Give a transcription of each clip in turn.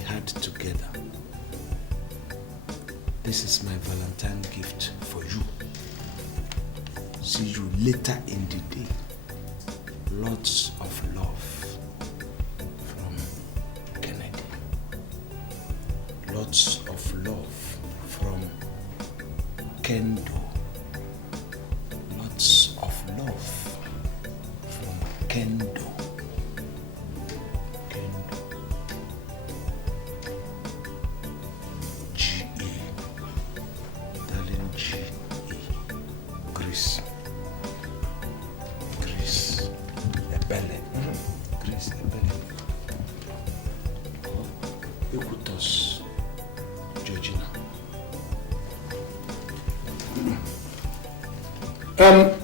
had together. This is my Valentine gift for you. See you later in the day. Lots of love from Kennedy. Lots of love from Kendo. Lots of love from Kendo.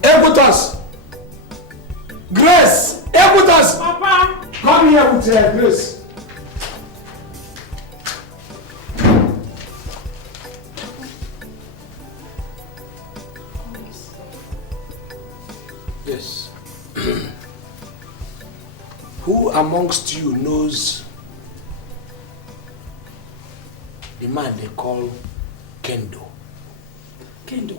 Equitas! Grace! Equitas! Papa! Come here with Grace. Yes. Who amongst you knows the man they call Kendo? Kendo?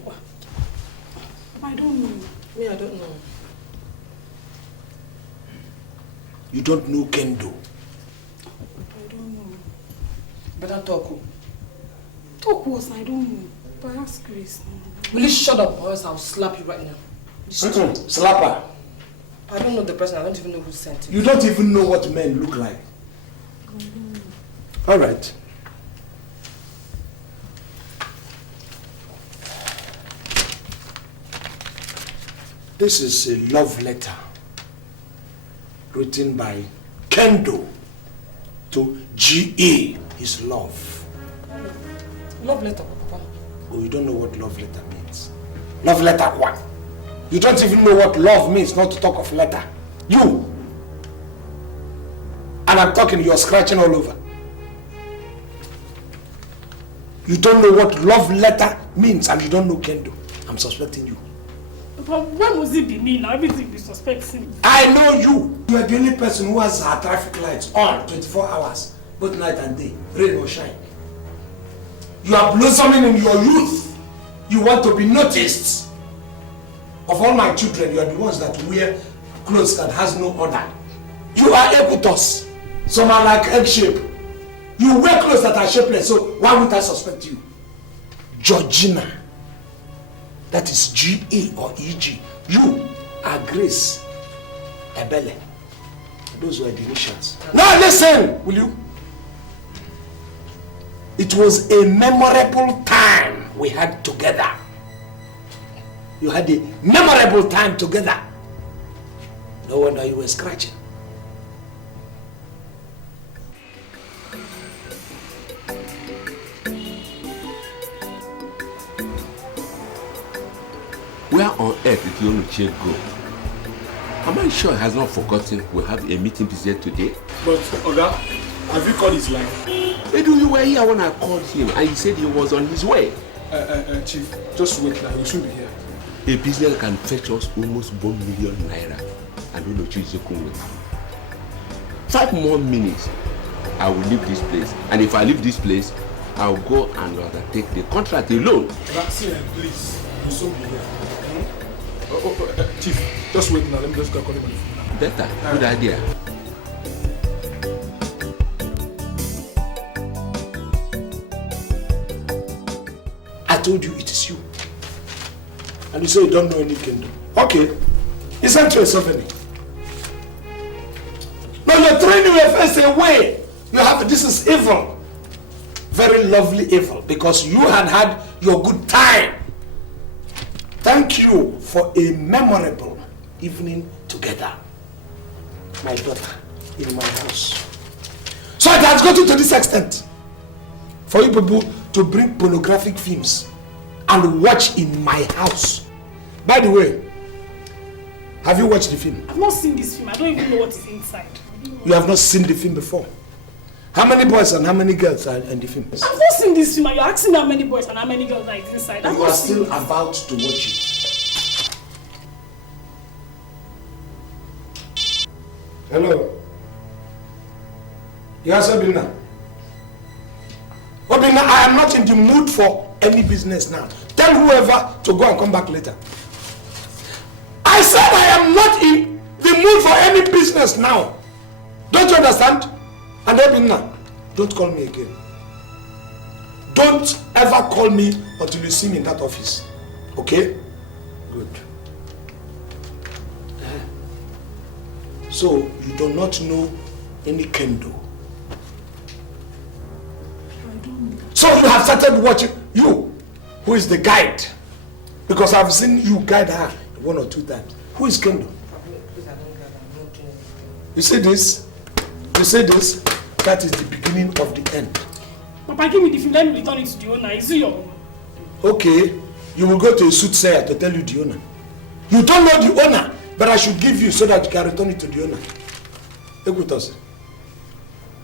I don't know. Me, I don't know. You don't know Kendo? I don't know. Better talk. Talk was I don't know. But ask Grace. Will you shut up or else I'll slap you right now? Slap her. I don't know the person. I don't even know who sent it. You don't even know what men look like. All right. This is a love letter written by Kendo to G.A., his love. Love letter, Papa? Oh, you don't know what love letter means. Love letter what? You don't even know what love means, not to talk of letter. You! And I'm talking, you're scratching all over. You don't know what love letter means and you don't know Kendo. I'm suspecting you. But when must it be me now? Everything be suspecting. I know you. You are the only person who has her traffic lights on 24 hours, both night and day, rain or shine. You are blossoming in your youth. You want to be noticed. Of all my children, you are the ones that wear clothes that has no order. You are equitos. Some are like egg shape. You wear clothes that are shapeless, so why would I suspect you? Georgina. That is G-A or E-G. You are Grace Ebele. Those were the initials. Now listen, will you? It was a memorable time we had together. You had a memorable time together. No wonder you were scratching. Where on earth did Yonuche go? Am I sure he has not forgotten we'll have a meeting here today? But, Oga, have you called his line? Edu, you were here when I called him and he said he was on his way. Chief, just wait now, he should be here. A business can fetch us almost 1 million naira and Yonuche is coming. 5 more minutes, I will leave this place. And if I leave this place, I'll go and undertake the contract alone. That's it, please. He'll soon be here. Chief, just wait now. Let me just go call him on the phone now. Better. Good idea. I told you it is you. And you say you don't know any Kendo. Okay. Isn't yourself any? No, you're throwing your face away. You have, this is evil. Very lovely evil. Because you had your good time. Thank you for a memorable evening together. My daughter, in my house. So it has gotten to this extent. For you people to bring pornographic films and watch in my house. By the way, have you watched the film? I've not seen this film. I don't even know what is inside. You have not seen the film before? How many boys and how many girls are in the film? I've not seen this film. You're asking how many boys and how many girls are inside. You are still about to watch it. Hello? Yes, Sabina. Obina, I am not in the mood for any business now. Tell whoever to go and come back later. I said I am not in the mood for any business now. Don't you understand? And Obina, don't call me again. Don't ever call me until you see me in that office. Okay? Good. So, you do not know any kendo. So you have started watching, you, who is the guide. Because I've seen you guide her 1 or 2 times. Who is kendo? You see this? You see this? That is the beginning of the end. Papa, give me the film, let me return it to the owner. Is it your owner? Okay, you will go to a soothsayer to tell you the owner. You don't know the owner, but I should give you so that you can return it to the owner. Ekutos.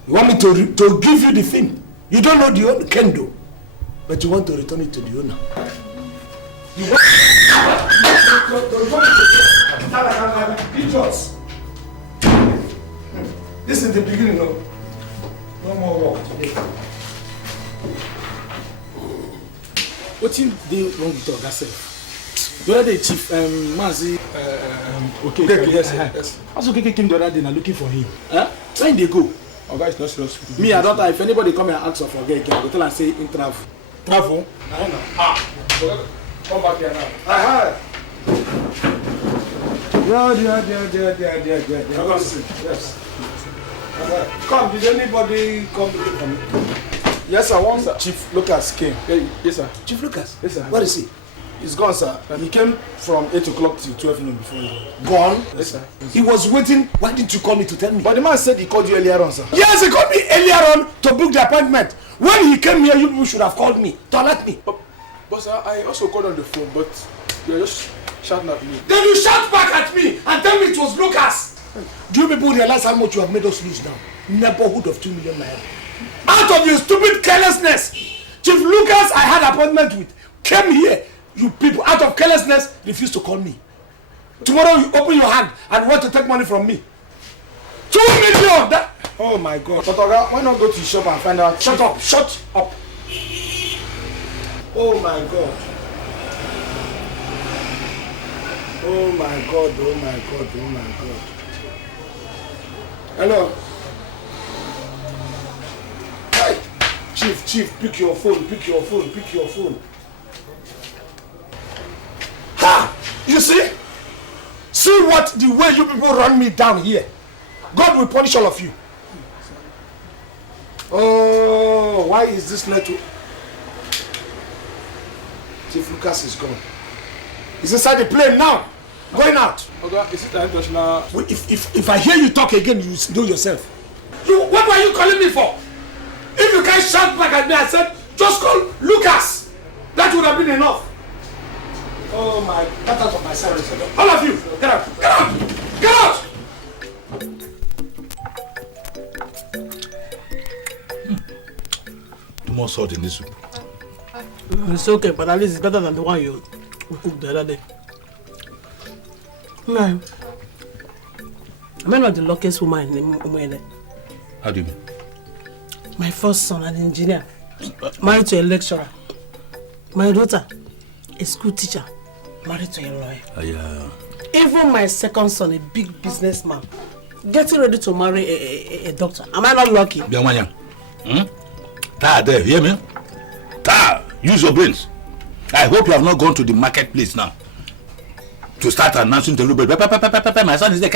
You want me to give you the thing? You don't know the owner, kendo, but you want to return it to the owner. You want to return it to the owner. This is the beginning of no more work today. What's in the wrong with your self? The other day, Chief Mazi. Okay, yes. Also, Keke came the other day and looking for him. Huh? When they go? Oh, guys, not serious. Me, I don't know if anybody come and ask for Keke, I go tell and say in travel. Travel? Come back here now. Aha! Yes. Come, did anybody come looking for me? Yes, sir. One Chief Lucas came. Yes, sir. Chief Lucas? Yes, sir. Where is he? He's gone, sir. He came from 8 o'clock till 12 noon before you. Gone? Yes, sir. He was waiting. Why didn't you call me to tell me? But the man said he called you earlier on, sir. Yes, he called me earlier on to book the appointment. When he came here, you people should have called me to alert me. But sir, I also called on the phone, but you were just shouting at me. Then you shout back at me and tell me it was Lucas. Do you people realize how much you have made us lose now? Neighborhood of 2 million naira. Out of your stupid carelessness, Chief Lucas I had appointment with came here. You people, out of carelessness, refuse to call me. Tomorrow you open your hand and want to take money from me. 2 million! That, oh my God. But Oga, why not go to the shop and find out? Shut up, shut up. Oh my God. Oh my God, oh my God, oh my God. Hello. Hi. Chief, pick your phone, pick your phone, pick your phone. Ha! You see? See what the way you people run me down here. God will punish all of you. Oh, why is this network? Chief Lucas is gone. He's inside the plane now. Going out. Oga, is it an international? If I hear you talk again, you know yourself. What were you calling me for? If you can't shout back at me, I said, just call Lucas. That would have been enough. Oh my, get out of my service. All of you, get out, get out, get out! Too much salt in this soup. It's okay, but at least it's better than the one you cooked the other day. No. I'm not the luckiest woman in Umwele. How do you mean? My first son, an engineer, married to a lecturer. My daughter, a school teacher, married to a lawyer. Yeah. Even my second son, a big businessman, getting ready to marry a doctor. Am I not lucky? Biamanya. Ta there, hear me? Ta, use your brains. I hope you have not gone to the marketplace now to start announcing to everybody, my son is there.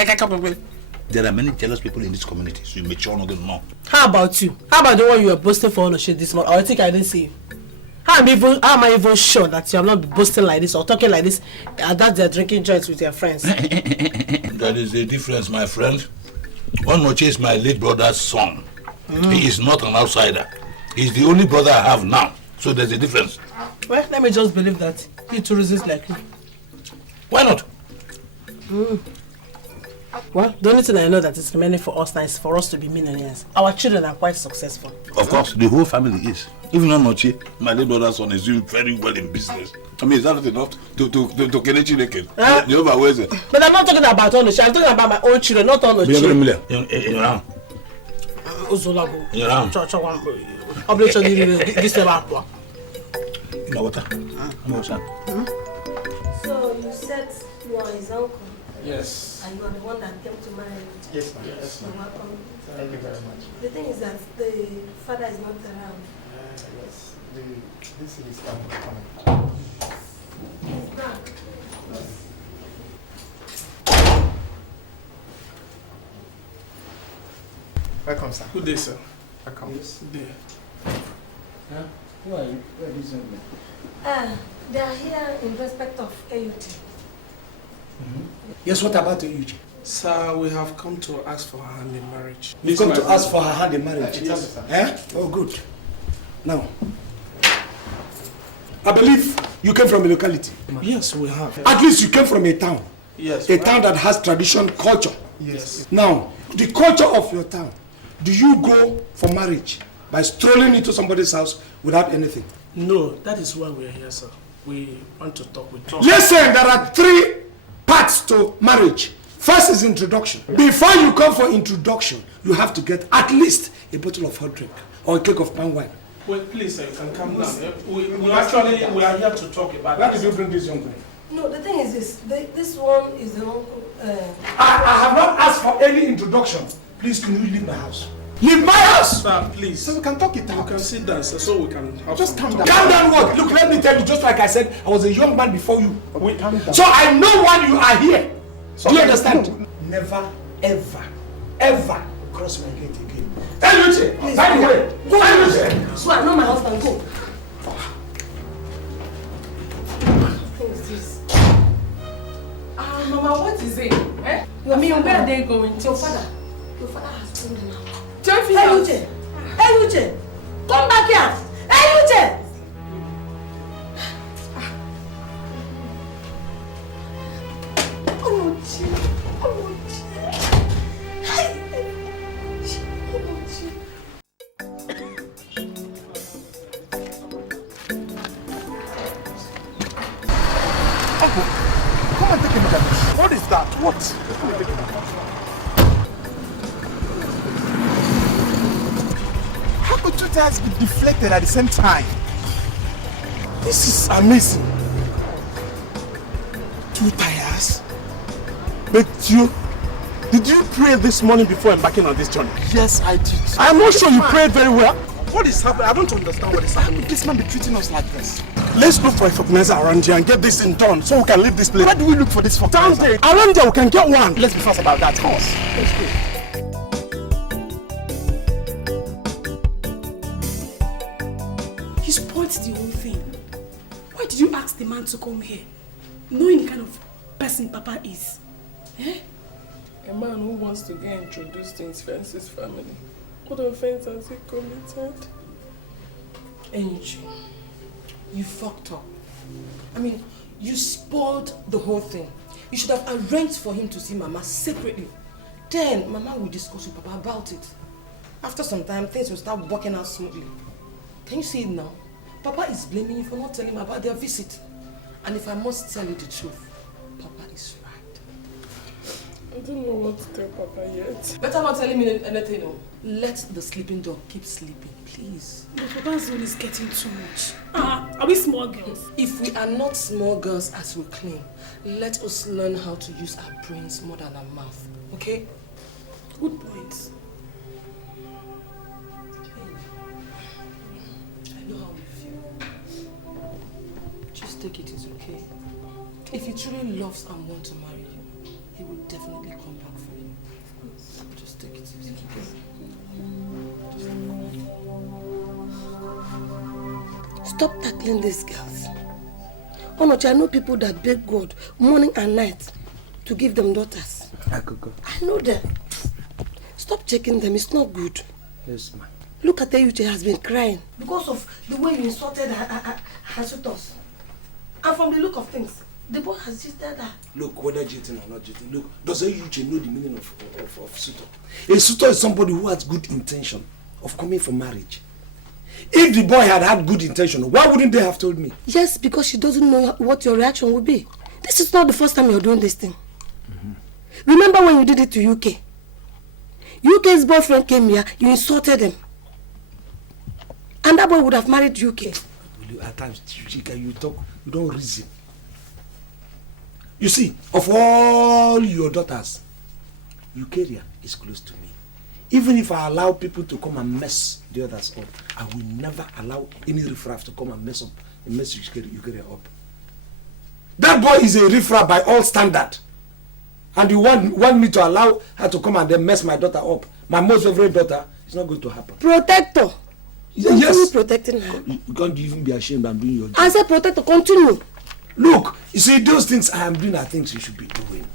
There are many jealous people in this community, so you make sure not to know. How about you? How about the one you were boasting for ownership this month? Or I think I didn't see you. How am I even sure that you have not been boasting like this or talking like this and that they're drinking joints with your friends? That is the difference, my friend. Onoche is my late brother's son. He is not an outsider. He's the only brother I have now. So there's a difference. Well, let me just believe that you two resist like you. Why not? Well, the only thing I know that is remaining for us now is for us to be millionaires. Our children are quite successful. Of course, the whole family is. Even Onoche, my late brother's son, is doing very well in business. I mean, is that not enough to Kelechi Leken? Where's it? But I'm not talking about Onoche. I'm talking about my own children, not Onoche. Ozolago. Yeah. Obligation this about. You know what? So you said you are his uncle? Yes. And you are the one that came to marry him? Yes, ma'am. Yes, You're welcome. Thank you very much. The thing is that the father is not around. Yes. This is coming. He's back. Welcome, sir. Good day, sir. Welcome. Good day. Who are you? Where are these young men? They are here in respect of AUT. Yes, what about the UG? Sir, we have come to ask for her hand in marriage. You come to ask for her hand in marriage? Yes, sir. Eh? Oh, good. Now, I believe you came from a locality. Yes, we have. At least you came from a town. Yes. A town that has tradition, culture. Yes. Now, the culture of your town, do you go for marriage by strolling into somebody's house without anything? No, that is why we are here, sir. We want to talk with you. Listen, there are 3 parts to marriage. First is introduction. Before you come for introduction, you have to get at least a bottle of hot drink or a cake of palm wine. Wait, please, sir, you can calm down. We are here to talk about Why did you bring this young man? No, the thing is this. This one is the uncle. I have not asked for any introduction. Please, can you leave my house? Leave my house! Sir, please. So we can talk it You out. can sit down, sir, so we can have Just some calm talk. down. Calm down what? Look, let me tell you, just like I said, I was a young man before you. Wait, calm down. So I know why you are here. Do you understand? No. Never, ever cross my gate again. Tell you, by the way, go ahead. So I know my husband. Go. What is this? Mama, what is it? Eh? Your I mean, father. where are they going to? Your father has told him now. Jeffy, Hey, Uche! Hey, Uche! Come back here! Hey, Uche! Oh, no, Chi. Oh, no, Chi. Hey, oh, no, Chi. Come and take a look at this. What is that? What? How could 2 tires be deflected at the same time? This is amazing. 2 tires? But did you pray this morning before embarking on this journey? Yes, I did. I'm not sure you prayed very well. What is happening? I don't understand what is happening. This man be treating us like this. Let's look for a organizer around here and get this thing done so we can leave this place. Where do we look for this for? Down there. Around there we can get one. Let's be fast about that. Of course. Let's go. He spoiled the whole thing. Why did you ask the man to come here, knowing the kind of person Papa is? Eh? A man who wants to get introduced to his fiance's family. What offense has he committed? Angie, you fucked up. I mean, you spoiled the whole thing. You should have arranged for him to see Mama separately. Then Mama will discuss with Papa about it. After some time, things will start working out smoothly. Can you see it now? Papa is blaming you for not telling him about their visit. And if I must tell you the truth, Papa is right. I don't know what to tell Papa yet. Better not telling me anything. No. Let the sleeping dog keep sleeping, please. But Papa's zone is getting too much. Are we small girls? If we are not small girls as we claim, let us learn how to use our brains more than our mouth. Okay? Good point. I know how you feel. Just take it easy, okay? If he truly loves and wants to marry you, he will definitely come back for you. Just take it easy, okay? Stop tackling these girls. Onochi, I know people that beg God morning and night to give them daughters. I could go. I know them. Stop checking them, it's not good. Yes, ma'am. Look at Eyuche has been crying because of the way you insulted her suitors. And from the look of things, the boy has just done that. Look, whether cheating or not cheating, look, does Eyuche know the meaning of suitor? A suitor is somebody who has good intention of coming for marriage. If the boy had had good intention, why wouldn't they have told me? Yes, because she doesn't know what your reaction would be. This is not the first time you're doing this thing. Remember when you did it to UK? UK's boyfriend came here, you insulted him. And that boy would have married UK. At times, Chika, you talk, you don't reason. You see, of all your daughters, Eukarya is close to me. Even if I allow people to come and mess the others up, I will never allow any riffraff to come and mess Eukarya up. That boy is a riffraff by all standard. And you want me to allow her to come and then mess my daughter up. My most favorite daughter, it's not going to happen. Protector. Yes. Protecting her. You can't even be ashamed of doing your job. I said protector, continue. Look, you see, those things I am doing are things you should be doing.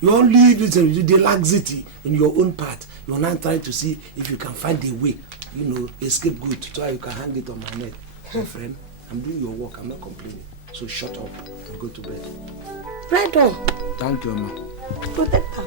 You only do the laxity in your own part. You're not trying to see if you can find a way, a scapegoat so you can hang it on my neck. My friend, I'm doing your work, I'm not complaining. So shut up and go to bed. Right on. Thank you, Ma. Protector.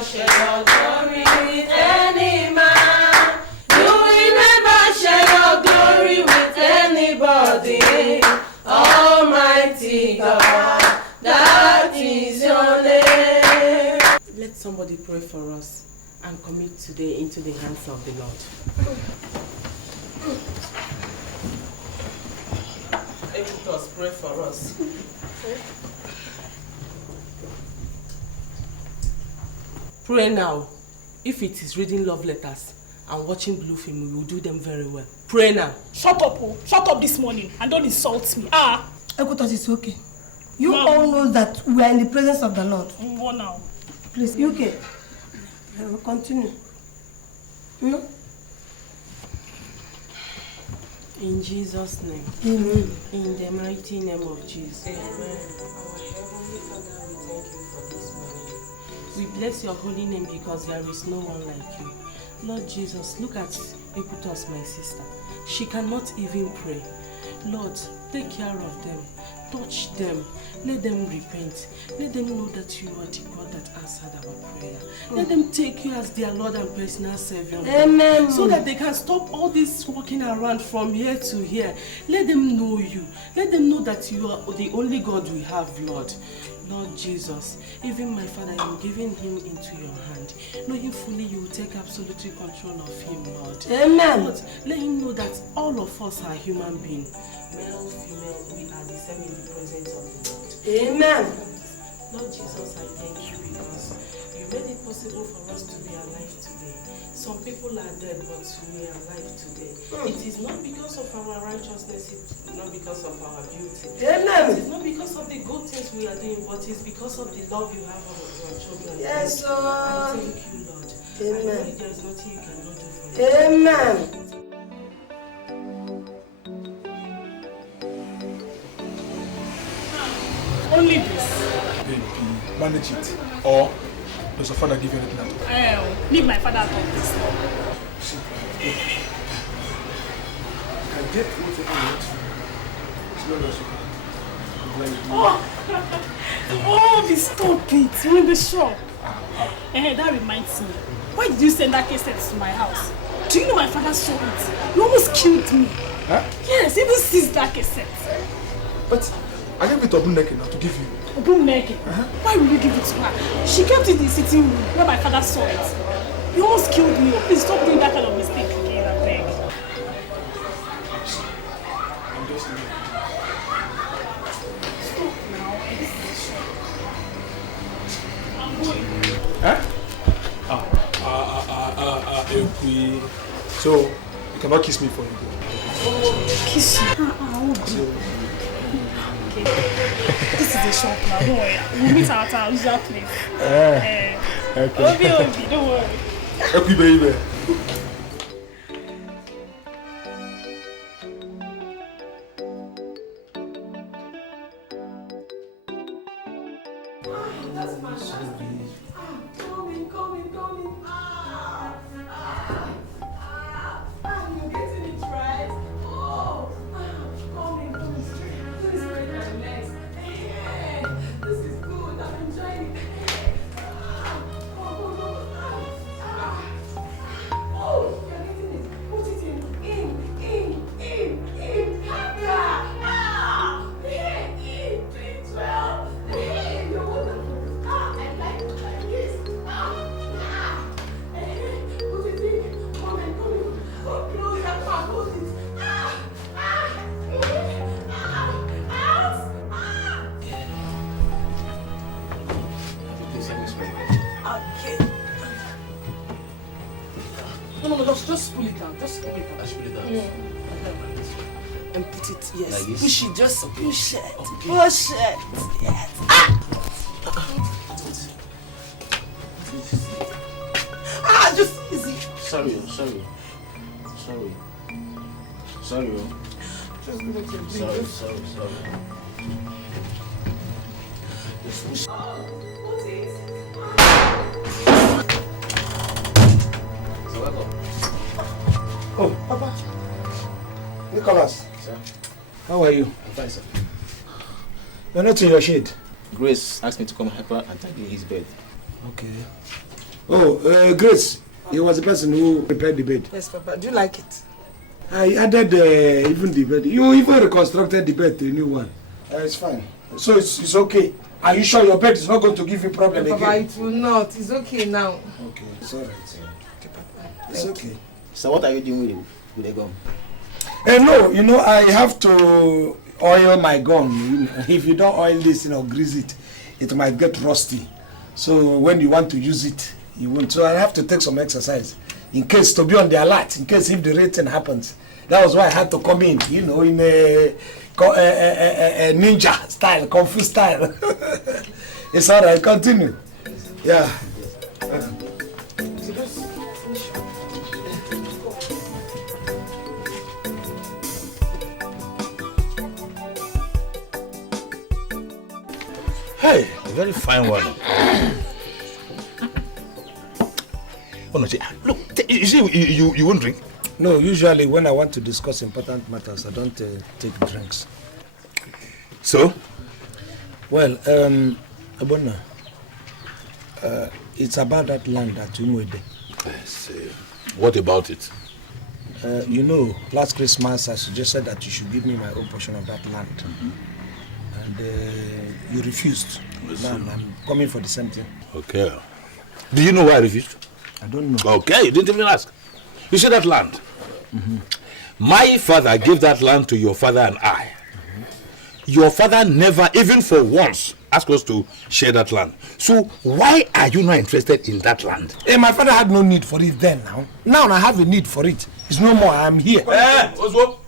never share your glory with any man. You will never share your glory with anybody. Almighty God, that is your name. Let somebody pray for us and commit today into the hands of the Lord. Let us pray for us. Pray now. If it is reading love letters and watching blue film, we will do them very well. Pray now. Shut up, oh. Shut up this morning and don't insult me. Ekutos, it's okay. You all know that we are in the presence of the Lord. Go now. Please, you okay? Continue. No? In Jesus' name. Amen. In the mighty name of Jesus. Amen. Our Heavenly Father, we thank you for this morning. We bless your holy name because there is no one like you. Lord Jesus, look at Ekutos, my sister. She cannot even pray. Lord, take care of them. Touch them. Let them repent. Let them know that you are the God that answered our prayer. Let them take you as their Lord and personal Savior. Amen. So that they can stop all this walking around from here to here. Let them know you. Let them know that you are the only God we have, Lord. Lord Jesus, even my father, I'm giving him into your hand. Knowing fully you will take absolutely control of him, Lord. Amen. Lord, let him know that all of us are human beings. Male, female, we are the same in the presence of the Lord. Amen. Lord Jesus, I thank you because you made it possible for us to be alive today. Some people are dead, but we are alive today. It is not because of our righteousness, it's not because of our beauty. Amen. It is not because of the good things we are doing, but it's because of the love you have for your children. Yes, Lord. I thank you, Lord. Amen. I know there is nothing you cannot do for us. Amen. Only this. Baby, manage it. Or does your father give you anything at all? Leave my father out of this. You can get whatever you want. It's not stop it. You're in the shop. That reminds me. Why did you send that cassette to my house? Do you know my father saw it? He almost killed me. Huh? Yes, even seized that cassette. But I gave it to Obuneke now to give you. Obuneke? Why will you give it to her? She kept it in the sitting room where my father saw it. He almost killed me. Please stop doing that kind of mistake again, I beg. I'm just leaving. Stop now. This is a show. I'm going. So, you cannot kiss me for you. Kiss you? Okay. This is a shop now, don't worry. We'll meet at our usual place. Okay. Obi, don't worry. Happy baby. That's fantastic. Coming. You're getting it right. Oh, coming. This is very nice. Hey, this is good. I'm enjoying it. Oh, you're getting it. Put it in. In. 12. Hey, you're wonderful. I like it like this. Put it in. Come. Oh, close that part. Put it. Okay. No, just pull it out. Just pull it out. Pull it out. And put it, yes. Like this? Push it, just Okay. push it. Okay. Push it. Yes. Just easy. Sorry. Just do what you're doing. Sorry. Just push. Put it. So welcome. Oh, Papa. Nicholas. Sir. How are you? I'm fine, sir. You're not in your shade. Grace asked me to come help her and tidy his bed. Okay. Oh, Grace, he was the person who prepared the bed. Yes, Papa. Do you like it? I added even the bed. You even reconstructed the bed to a new one. It's fine. So it's okay. Are you sure your bed is not going to give you problem again? Papa, it will not. It's okay now. Okay, it's alright. Okay, Papa. It's okay. So what are you doing with the gun? No, I have to oil my gun. If you don't oil this, grease it, it might get rusty. So when you want to use it, you won't. So I have to take some exercise in case to be on the alert, in case if the rating happens. That was why I had to come in, in a ninja style, kung fu style. It's alright, continue. Yeah. Hey, a very fine one. Oh no, look, you see, you won't drink? No, usually when I want to discuss important matters, I don't take drinks. So? Well, Abona, it's about that land at Umwede. I see. What about it? Last Christmas I suggested that you should give me my own portion of that land. Mm-hmm. And you refused. Now I'm coming for the same thing. Okay. Do you know why I refused? I don't know. Okay, you didn't even ask. You see that land? Mm-hmm. My father gave that land to your father and I. Mm-hmm. Your father never, even for once, asked us to share that land. So why are you not interested in that land? Hey, my father had no need for it then now. Now I have a need for it. It's no more. I'm here. Oswo,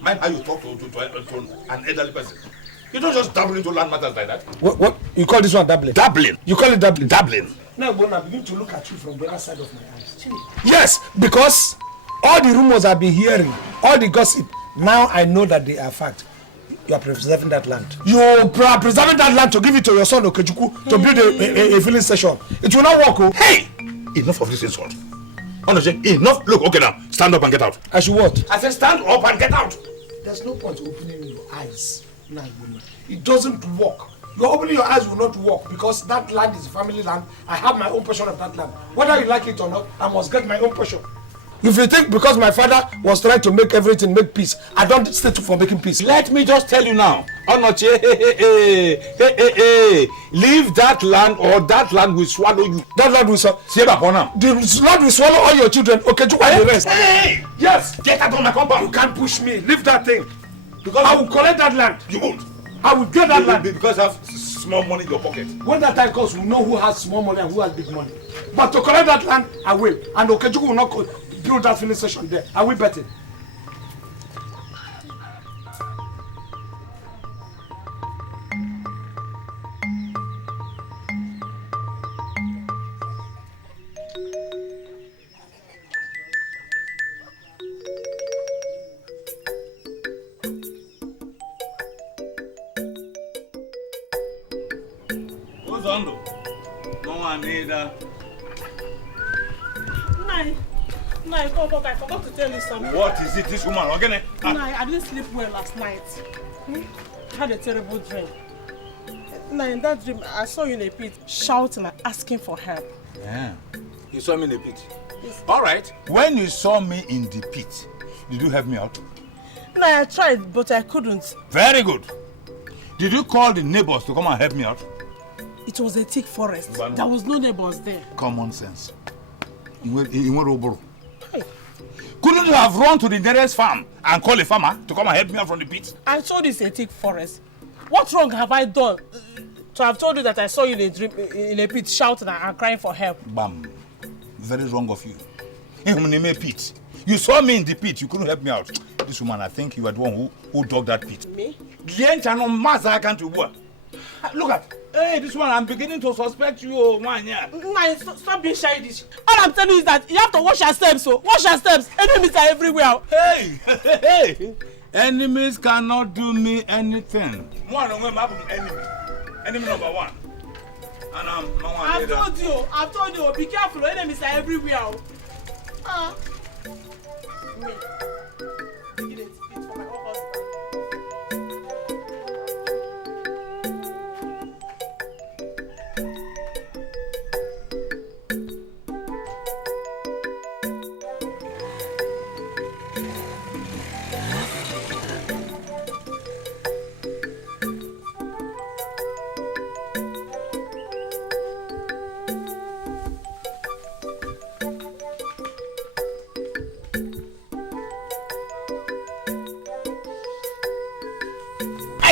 mind how you talk to an elderly person. You don't just dabble into land matters like that. What? You call this one dabbling? Dabbling. You call it dabbling? Dabbling. Now, Bona, I begin to look at you from the other side of my eyes. Yes, because all the rumors I've been hearing, all the gossip, now I know that they are fact. You are preserving that land. You are preserving that land to give it to your son Okejuku to build a filling station. It will not work. Oh. Hey! Enough of this insult. Honestly, enough. Look, okay now. Stand up and get out. I should what? I said stand up and get out. There's no point opening your eyes. Now, it doesn't work. You're opening your eyes will not work because that land is family land. I have my own portion of that land. Whether you like it or not, I must get my own portion. If you think because my father was trying to make everything make peace, I don't stay for making peace. Let me just tell you now. Onoche, leave that land or that land will swallow you. That land will swallow. The land will swallow all your children. Okay, you want the rest. Hey! Yes! Get out of my compound. You can't push me. Leave that thing. Because I will collect that land. You won't. I will get that land. Because I have small money in your pocket. When that time comes, we'll know who has small money and who has big money. But to collect that land, I will. And Okejuku will not build that filling station there. Are we betting? I forgot to tell you something. What is it, this woman? Okay? I didn't sleep well last night. I had a terrible dream. In that dream, I saw you in a pit, shouting and asking for help. Yeah. You saw me in the pit? Yes. All right. When you saw me in the pit, did you help me out? I tried, but I couldn't. Very good. Did you call the neighbors to come and help me out? It was a thick forest. There was no neighbors there. Common sense. Couldn't you have run to the nearest farm and call a farmer to come and help me out from the pit? I told you it's a thick forest. What wrong have I done to have told you that I saw you in a dream, in a pit shouting and crying for help? Bam. Very wrong of you. In a pit. You saw me in the pit. You couldn't help me out. This woman, I think you are the one who dug that pit. Me? Look at. Hey, this one, I'm beginning to suspect you, man. Yeah. Stop being childish. All I'm telling you is that you have to wash your steps. So wash your steps. Enemies are everywhere. Hey. Enemies cannot do me anything. Enemy number one. And I've told you. Be careful. Enemies are everywhere. Me. It's for my own husband.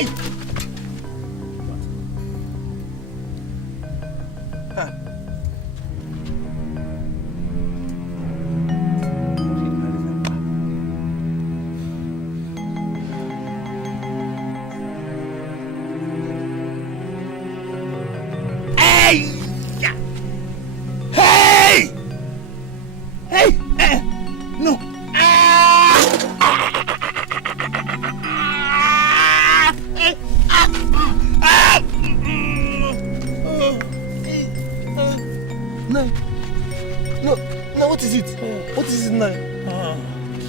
Hey!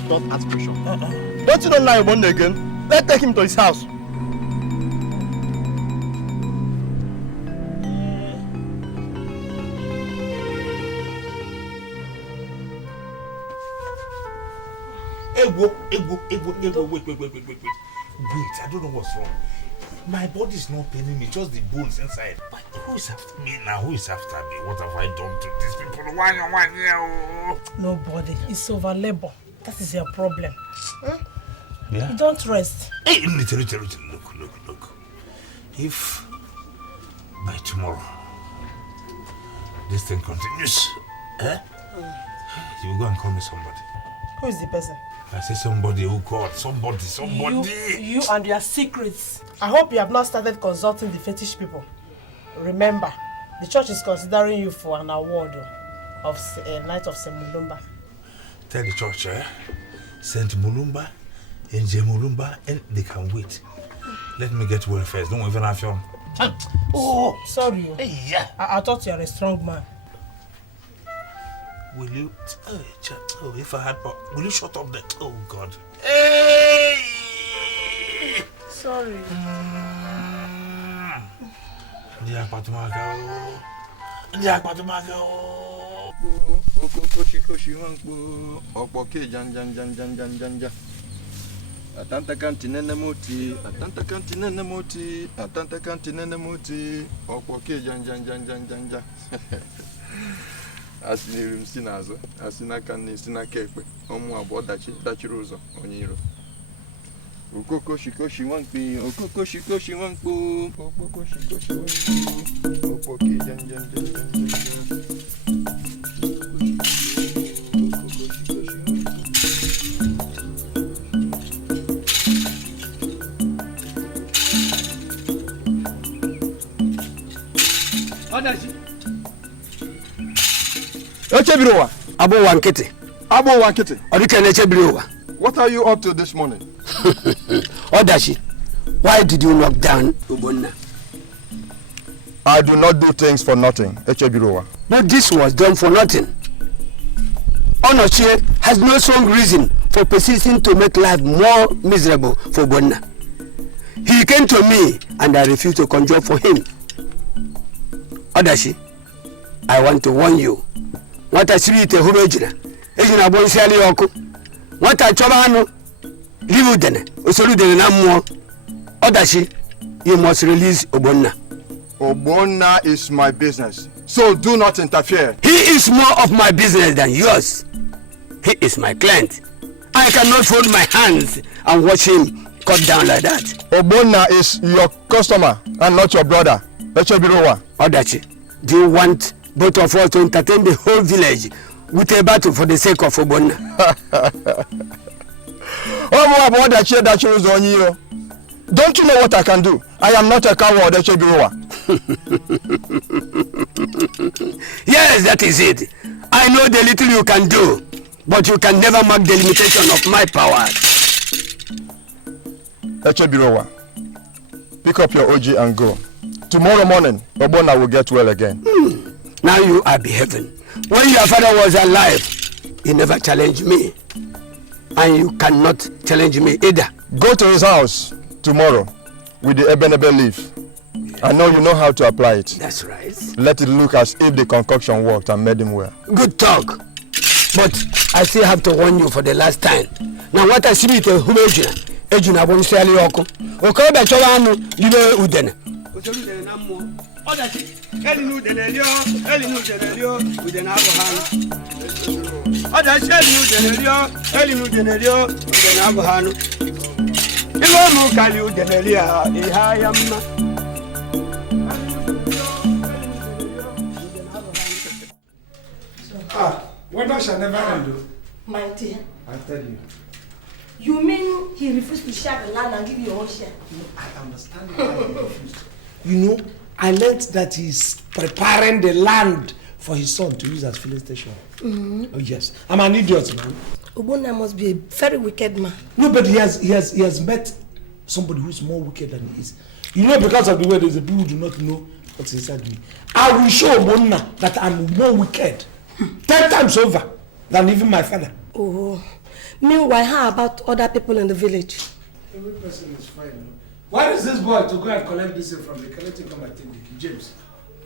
Don't ask questions. Don't you know lie about again? Let's take him to his house. Wait. Wait, I don't know what's wrong. My body is not paining me, just the bones inside. But who is after me now? Who is after me? What have I done to these people? Why? Nobody. It's over labor. That is your problem. Yeah? You don't rest. Hey, look. If by tomorrow this thing continues, you will go and call me somebody. Who is the person? I say somebody who called. Somebody. You and your secrets. I hope you have not started consulting the fetish people. Remember, the church is considering you for an award of Night of St. Mulumba. Tell the church, St. Mulumba, NJ Mulumba, and they can wait. Let me get well first. Don't even have film. Oh, sorry. Yeah. I thought you are a strong man. Will you? If I had, will you shut up there? Oh God. Hey! Sorry. Atanta kantinene moti, okwoke janja. Asinirim sinazo, asinaka ni sinaka ekpe, omu abo dachiri ụzọ onye iro. Okoko shikoshi wankpi, okwoke janja. Echebirowa. Abo wankete. Odikene Echebirowa. What are you up to this morning? Odashi, why did you knock down Ubonna? I do not do things for nothing, Echebirowa. But this was done for nothing. Onochie has no strong reason for persisting to make life more miserable for Ubonna. He came to me and I refused to conjure for him. Odashi, I want to warn you. What I see te hubejina. Ejina bonsiali oku. What I chobanu. Live dene. Osolu dene na mo. Odashi, you must release Ubonna. Ubonna is my business. So do not interfere. He is more of my business than yours. He is my client. I cannot fold my hands and watch him cut down like that. Ubonna is your customer and not your brother. Echebirowa. Odachi, do you want both of us to entertain the whole village with a battle for the sake of Ubonna? Don't you know what I can do? I am not a coward, Echebirowa. Yes, that is it. I know the little you can do, but you can never mark the limitation of my power. Echebirowa, pick up your OG and go. Tomorrow morning, Ubonna will get well again. Now you are behaving. When your father was alive, he never challenged me. And you cannot challenge me either. Go to his house tomorrow with the ebenebe leaf. I know you know how to apply it. That's right. Let it look as if the concoction worked and made him well. Good talk. But I still have to warn you for the last time. Now what I see with a humejina, ejina bonsiali oko. Okobe chowanu libe udene. Udene Weather shall never end. My dear. I tell you. You mean he refused to share the land and give you your own share? No, I understand why he refused. You know, I learned that he's preparing the land for his son to use as filling station. Oh yes, I'm an idiot, man. Obona must be a very wicked man. No, but he has met somebody who's more wicked than he is. You know, because of the way there's a people who do not know what's inside me. I will show Obona that I'm more wicked 10 times over than even my father. Oh. Meanwhile, how about other people in the village? Every person is fine. No? Where is this boy to go and collect this from the collecting come and take the James?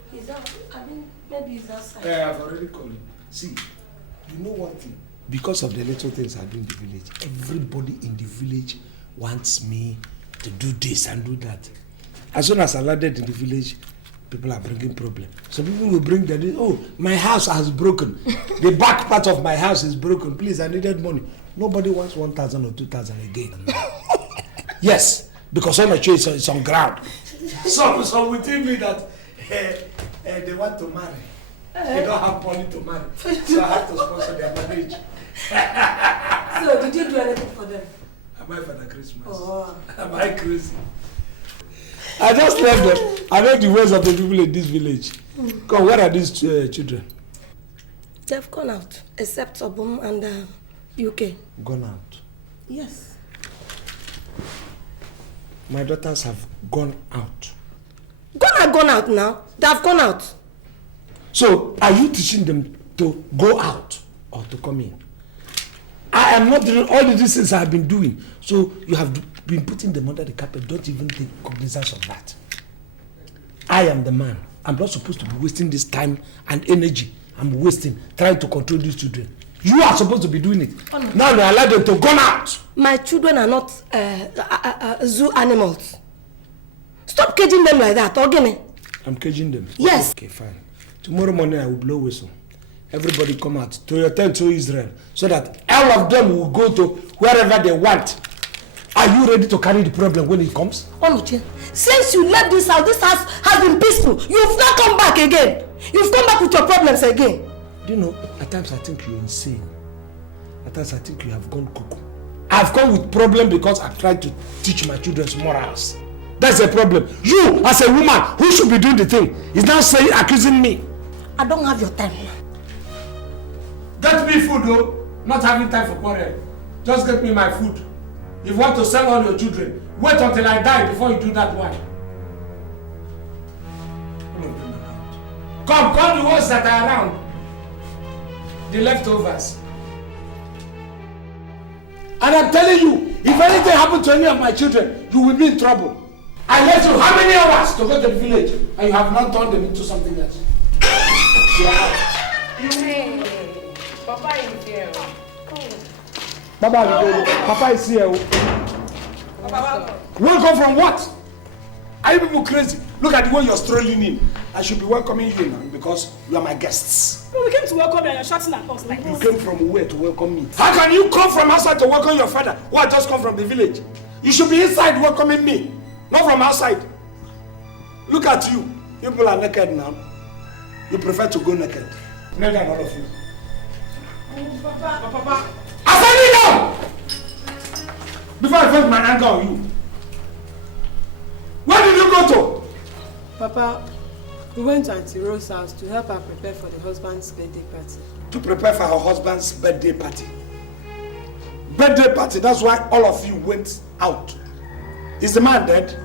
He's out. I mean, maybe he's outside. Yeah, I've already called him. See, you know one thing. Because of the little things I do in the village, everybody in the village wants me to do this and do that. As soon as I landed in the village, people are bringing problems. Some people will bring the, oh, my house has broken. The back part of my house is broken. Please, I needed money. Nobody wants 1,000 or 2,000 again. Yes, because all my choice is on ground. Some will tell me that they want to marry. They don't have money to marry. So I have to sponsor their marriage. So, did you do anything for them? Am I Father Christmas? Oh. Am I crazy? I just left them. I know the ways of the people in this village. Come, where are these children? They've gone out, except Obum and UK. Gone out? Yes. My daughters have gone out. Gone out now? They have gone out. So, are you teaching them to go out or to come in? I am not doing all the things I have been doing. So, you have been putting them under the carpet. Don't even take cognizance of that. I am the man. I'm not supposed to be wasting this time and energy I'm wasting trying to control these children. You are supposed to be doing it. Oh, no. Now they allow them to go out. My children are not zoo animals. Stop caging them like that, okay? I'm caging them? Yes. Okay, fine. Tomorrow morning I will blow whistle. Everybody come out to your tent to Israel so that all of them will go to wherever they want. Are you ready to carry the problem when it comes? Oluche, since you left this house has been peaceful. You've not come back again. You've come back with your problems again. Do you know, at times I think you're insane. At times I think you have gone cuckoo. I've come with problem because I've tried to teach my children's morals. That's a problem. You, as a woman who should be doing the thing, is now saying, accusing me. I don't have your time. Get me food though. Not having time for quarrel. Just get me my food. If you want to sell all your children, wait until I die before you do that one. Come, call the ones that are around. The leftovers. And I'm telling you, if anything happens to any of my children, you will be in trouble. I left you how many hours to go to the village, and you have not turned them into something else. Hey, Papa is here. Papa is here. Papa, welcome from what? Are you people crazy? Look at the way you're strolling in. I should be welcoming you now because you are my guests. Well, we came to welcome you and you're shouting at us like this. You came from where to welcome me? How can you come from outside to welcome your father who had just come from the village? You should be inside welcoming me, not from outside. Look at you. You people are naked now. You prefer to go naked. Naked than all of you. Papa. I said it now! Before I vent my anger on you. Where did you go to? Papa, we went to Auntie Rose's house to help her prepare for the husband's birthday party. To prepare for her husband's birthday party. Birthday party, that's why all of you went out. Is the man dead?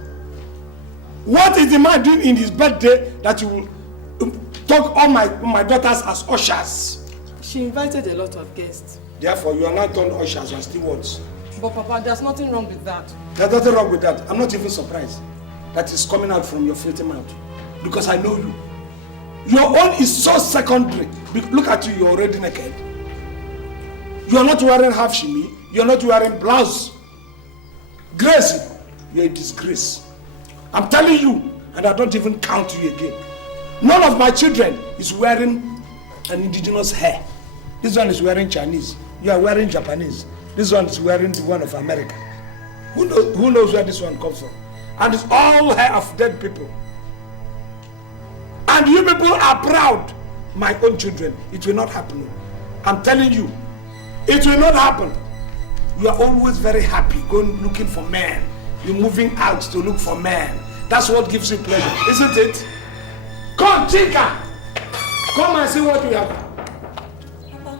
What is the man doing in his birthday that you will talk all my daughters as ushers? She invited a lot of guests. Therefore, you are not done ushers, you are stewards. But Papa, there's nothing wrong with that. There's nothing wrong with that. I'm not even surprised that is coming out from your filthy mouth. Because I know you. Your own is so secondary. Look at you, you're already naked. You're not wearing half shimmy. You're not wearing blouse. Gracie, you're a disgrace. I'm telling you, and I don't even count you again. None of my children is wearing an indigenous hair. This one is wearing Chinese. You are wearing Japanese. This one is wearing the one of America. Who knows where this one comes from? And it's all hair of dead people. And you people are proud. My own children, it will not happen. I'm telling you, it will not happen. You are always very happy going looking for men. You're moving out to look for men. That's what gives you pleasure, isn't it? Come, Chika! Come and see what we have. Papa.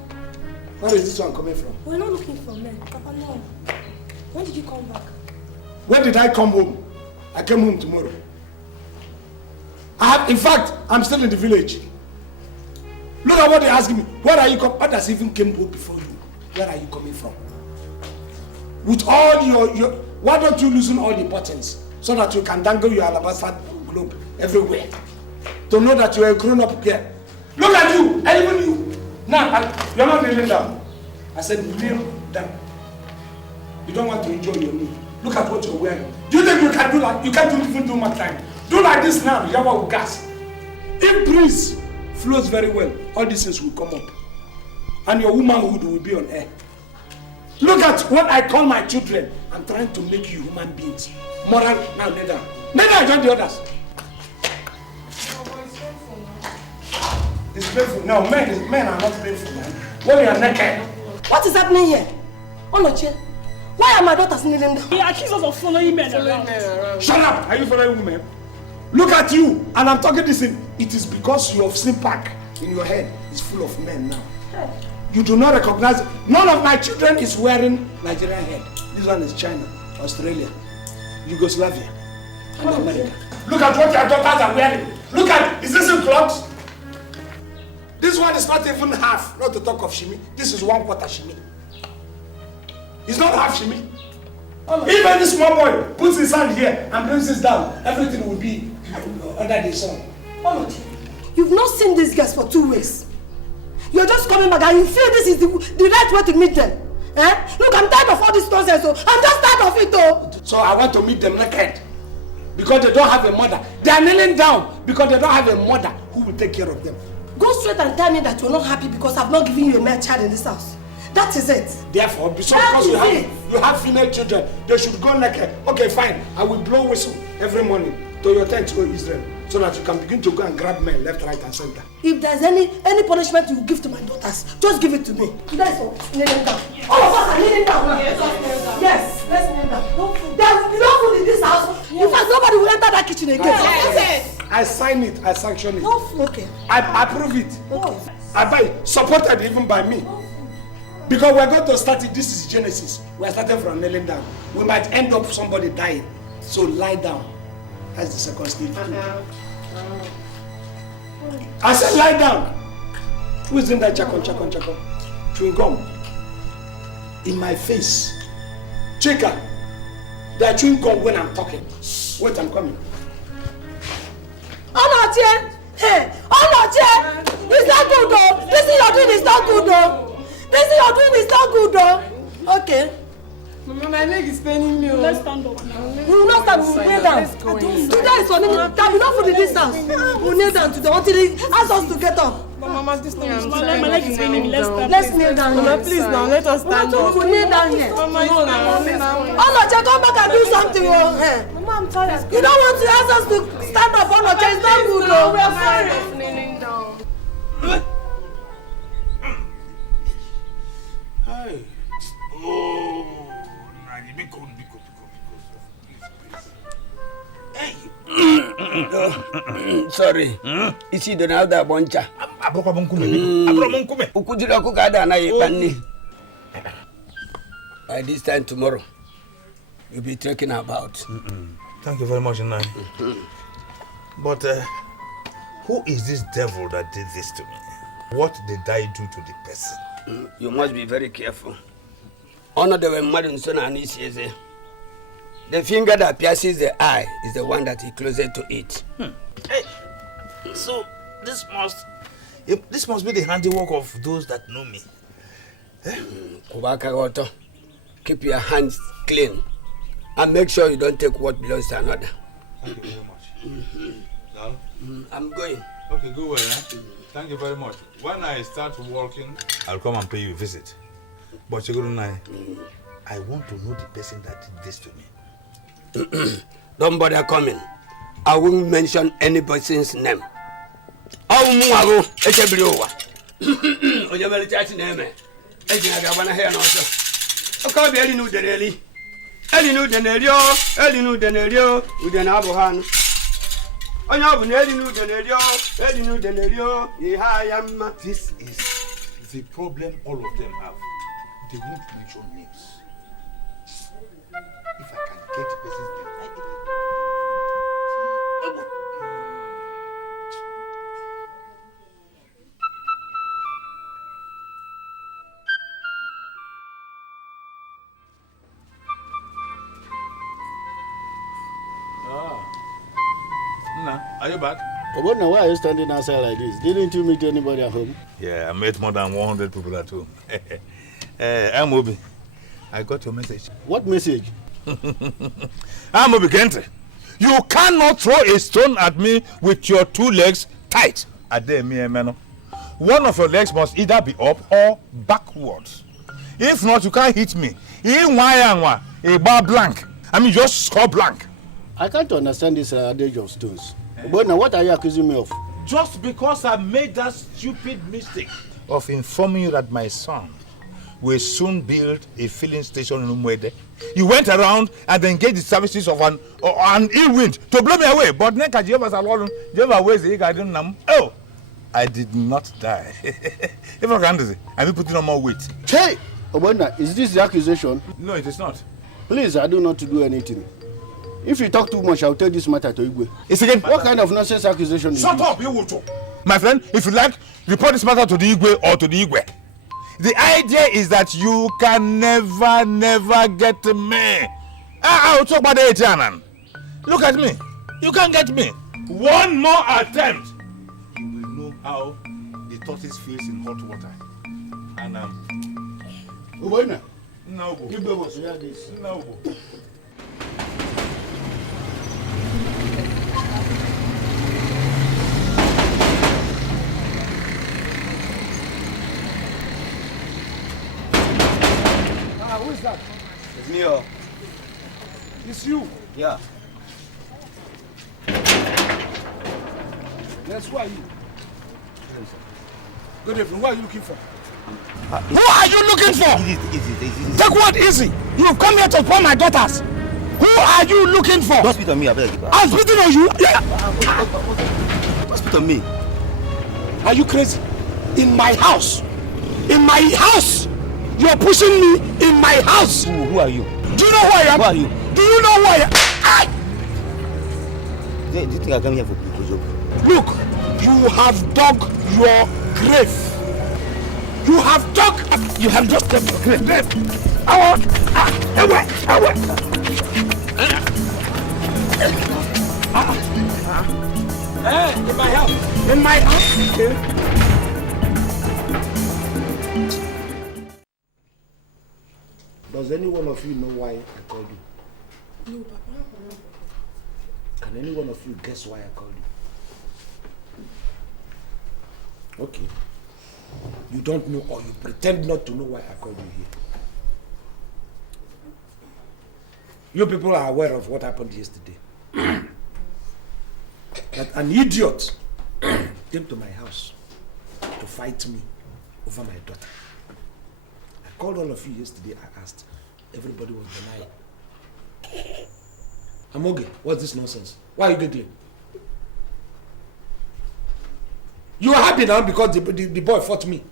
Where is this one coming from? We're not looking for men. Papa, no. When did you come back? When did I come home? I came home tomorrow. In fact, I'm still in the village. Look at what they're asking me. Where are you coming? What has even came home before you? Where are you coming from? With all your why don't you loosen all the buttons so that you can dangle your alabaster globe everywhere to know that you are a grown-up girl? Look at you, and even you. Now, you're not kneeling down. I said kneel down. You don't want to enjoy your meal. Look at what you're wearing. Do you think you can do that? You can't even do much time. Do like this now. You have a gas. If breeze flows very well, all these things will come up. And your womanhood will be on air. Look at what I call my children. I'm trying to make you human beings. Moral, now lay down. Lay down, join the others. It's painful. No, men are not painful, man. When you are naked. What is happening here? Onoche, why are my daughters kneeling down? He accused us of following men around. Shut up! Are you following women? Look at you, and I'm talking this in. It is because your SIM pack in your head is full of men now. You do not recognize. None of my children is wearing Nigerian head. This one is China, Australia, Yugoslavia, and America. Look at what your daughters are wearing. Look at, is this in clothes? This one is not even half, not to talk of shimi. This is 1/4 shimi. It's not half shimi. Even this small boy puts his hand here and brings this down, everything will be under the sun. You've not seen these guys for 2 weeks. You're just coming back and you feel this is the right way to meet them. Eh? Look, I'm tired of all this nonsense. I'm just tired of it though. So I want to meet them naked. Because they don't have a mother. They are kneeling down because they don't have a mother who will take care of them. Go straight and tell me that you're not happy because I've not given you a male child in this house. That is it. Therefore, because you have female children, they should go naked. Okay, fine. I will blow whistle every morning to your tent to Israel so that you can begin to go and grab men left, right, and center. If there's any punishment you give to my daughters, just give it to me. That's all. Kneeling down. All of us are kneeling down now. Yes, let's kneel down. There's no food in this house. In fact, nobody will enter that kitchen again. Yes. I sign it. I sanction it. No food. Okay. I approve it. Okay. I buy it. Supported even by me. Because we're going to start it. This is Genesis. We're starting from kneeling down. We might end up somebody dying. So lie down. That's the second stage. I said lie down. Who is in that chakon? Chewing gum. In my face. Chika. They are chewing gum when I'm talking. Wait, I'm coming. Onoche! Hey! Onoche! It's not good though! This thing you're doing is not good though! This thing you're doing is not good though! Okay. Mama, my leg is paining me. Let's stand up now. We will not stand, we will kneel down. Today is for me. There will be no food in this house. We will kneel down today until he asks us to get up. Mama, this thing I'm My leg is paining me. Let's kneel down here. Mama, please now, let us stand up. We will kneel down here. Mama, now. Onoche, come back and do something. Mama, I'm tired. You don't want to ask us to stand up, Onoche. It's not good though. We are sorry. Kneeling down. Hey. Oh. Sorry. Isi Donalda Boncha. Abroka Monkume. Ukujira kugada na yepani. By this time tomorrow, you'll be talking about. Thank you very much, Nai. But who is this devil that did this to me? What did I do to the person? You must be very careful. Honor the Madam Son and Isieze. The finger that pierces the eye is the one that is closer to it. Hey, so this must be the handiwork of those that know me. Kubaka keep your hands clean and make sure you don't take what belongs to another. Thank you very much. I'm going. Okay, go well. Thank you very much. When I start working, I'll come and pay you a visit. But you're going to I want to know the person that did this to me. Don't bother coming. I won't mention any person's name. Oh, Muago, Echebriowa. Oh, you're very chatting name. Ejinaga here also. I can't be any new than Ellie. Ellie new than Elio, Udanabohan. I know Ellie new than Elio, This is the problem all of them have. They won't mention names. If I can get the person's name, are you back? But now, why are you standing outside like this? Didn't you meet anybody at home? Yeah, I met more than 100 people at home. I'm Obi. I got your message. What message? I'm Obi Kente. You cannot throw a stone at me with your two legs tight. One of your legs must either be up or backwards. If not, you can't hit me. A bar blank. I mean, just score blank. I can't understand this adage of stones. But now, what are you accusing me of? Just because I made that stupid mistake of informing you that my son will soon build a filling station in Umwede, you went around and engaged the services of an ill wind to blow me away. But oh, I did not die. If I can say, I will put in on more weight. Hey, Obona, is this the accusation? No, it is not. Please, I do not to do anything. If you talk too much, I'll take this matter to Igbo. It's again. What kind of nonsense accusation is this? Shut up, you will talk. My friend, if you like, report this matter to the Igwe or to the Igwe. The idea is that you can never get me. I'll talk about the Etianan. Look at me. You can't get me. One more attempt. You will know how the tortoise feels in hot water. And Obona. No. Igbo was hear this. No. Who is that? It's me. It's you. Yeah. Yes, who are you? Good evening. Who are you looking for? Who are you looking for? Easy. Take what easy? You've come here to pawn my daughters. Who are you looking for? Don't spit on me, I beg. I'm spitting on you? Yeah. Don't spit on me. Are you crazy? In my house? In my house? You're pushing me in my house. Who are you? Do you know who I am? Who are you? Do you know who I am? Do you think I come here for joke? Look, you have dug your grave. You have dug your grave. In my house. In my house. Does any one of you know why I called you? No, Papa. Can any one of you guess why I called you? Okay. You don't know or you pretend not to know why I called you here. You people are aware of what happened yesterday. That an idiot came to my house to fight me over my daughter. I called all of you yesterday, I asked. Everybody was denying. Amoge, what's this nonsense? Why are you giggling? You are happy now because the boy fought me.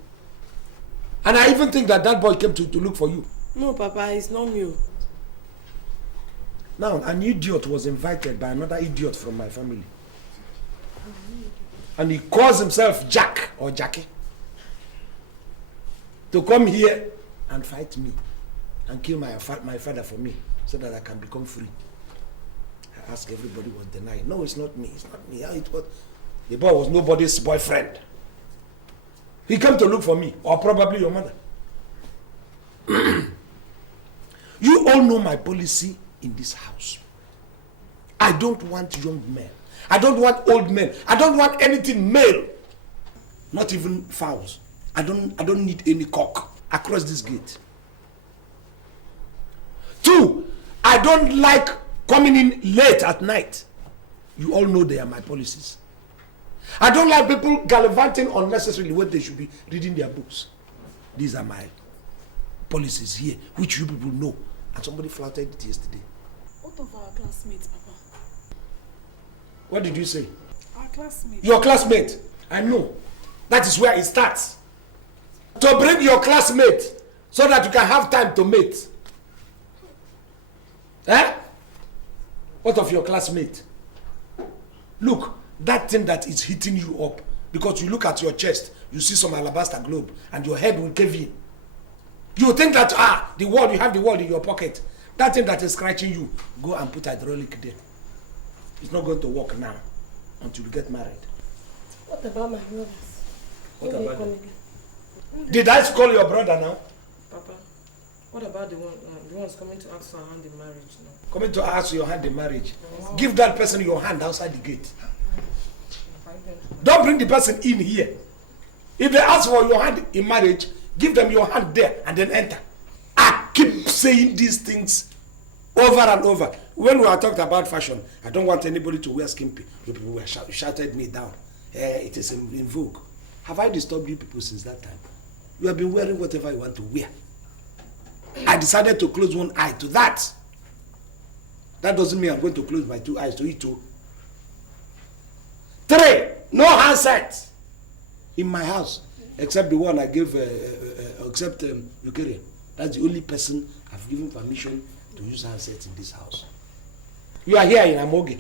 And I even think that boy came to look for you. No, Papa, it's not me. Now, an idiot was invited by another idiot from my family. And he calls himself Jack or Jackie to come here and fight me and kill my father for me so that I can become free. I asked, everybody was denying. No, it's not me. It's not me. How it was? The boy was nobody's boyfriend. He came to look for me, or probably your mother. You all know my policy in this house. I don't want young men. I don't want old men. I don't want anything male. Not even fowls. I don't need any cock across this gate. I don't like coming in late at night. You all know they are my policies. I don't like people gallivanting unnecessarily when they should be reading their books. These are my policies here, which you people know. And somebody flouted it yesterday. What of our classmates, Papa? What did you say? Our classmates. Your classmate. I know. That is where it starts. To bring your classmate so that you can have time to mate. Eh? What of your classmate? Look, that thing that is hitting you up, because you look at your chest, you see some alabaster globe, and your head will cave in. You think that, the world, you have the world in your pocket. That thing that is scratching you, go and put hydraulic there. It's not going to work now until you get married. What about my brothers? What about them? Did I call your brother now? Papa, what about the ones coming to ask for a hand in marriage now? Coming to ask your hand in marriage. Oh. Give that person your hand outside the gate. Don't bring the person in here. If they ask for your hand in marriage, give them your hand there and then enter. I keep saying these things over and over. When we are talking about fashion, I don't want anybody to wear skimpy. You people shouted me down. It is in vogue. Have I disturbed you people since that time? You have been wearing whatever you want to wear. I decided to close one eye to that. That doesn't mean I'm going to close my two eyes to it too. 3, no handset in my house, except the one I gave, except Ukrainian. That's the only person I've given permission to use handsets in this house. You are here in Amoge.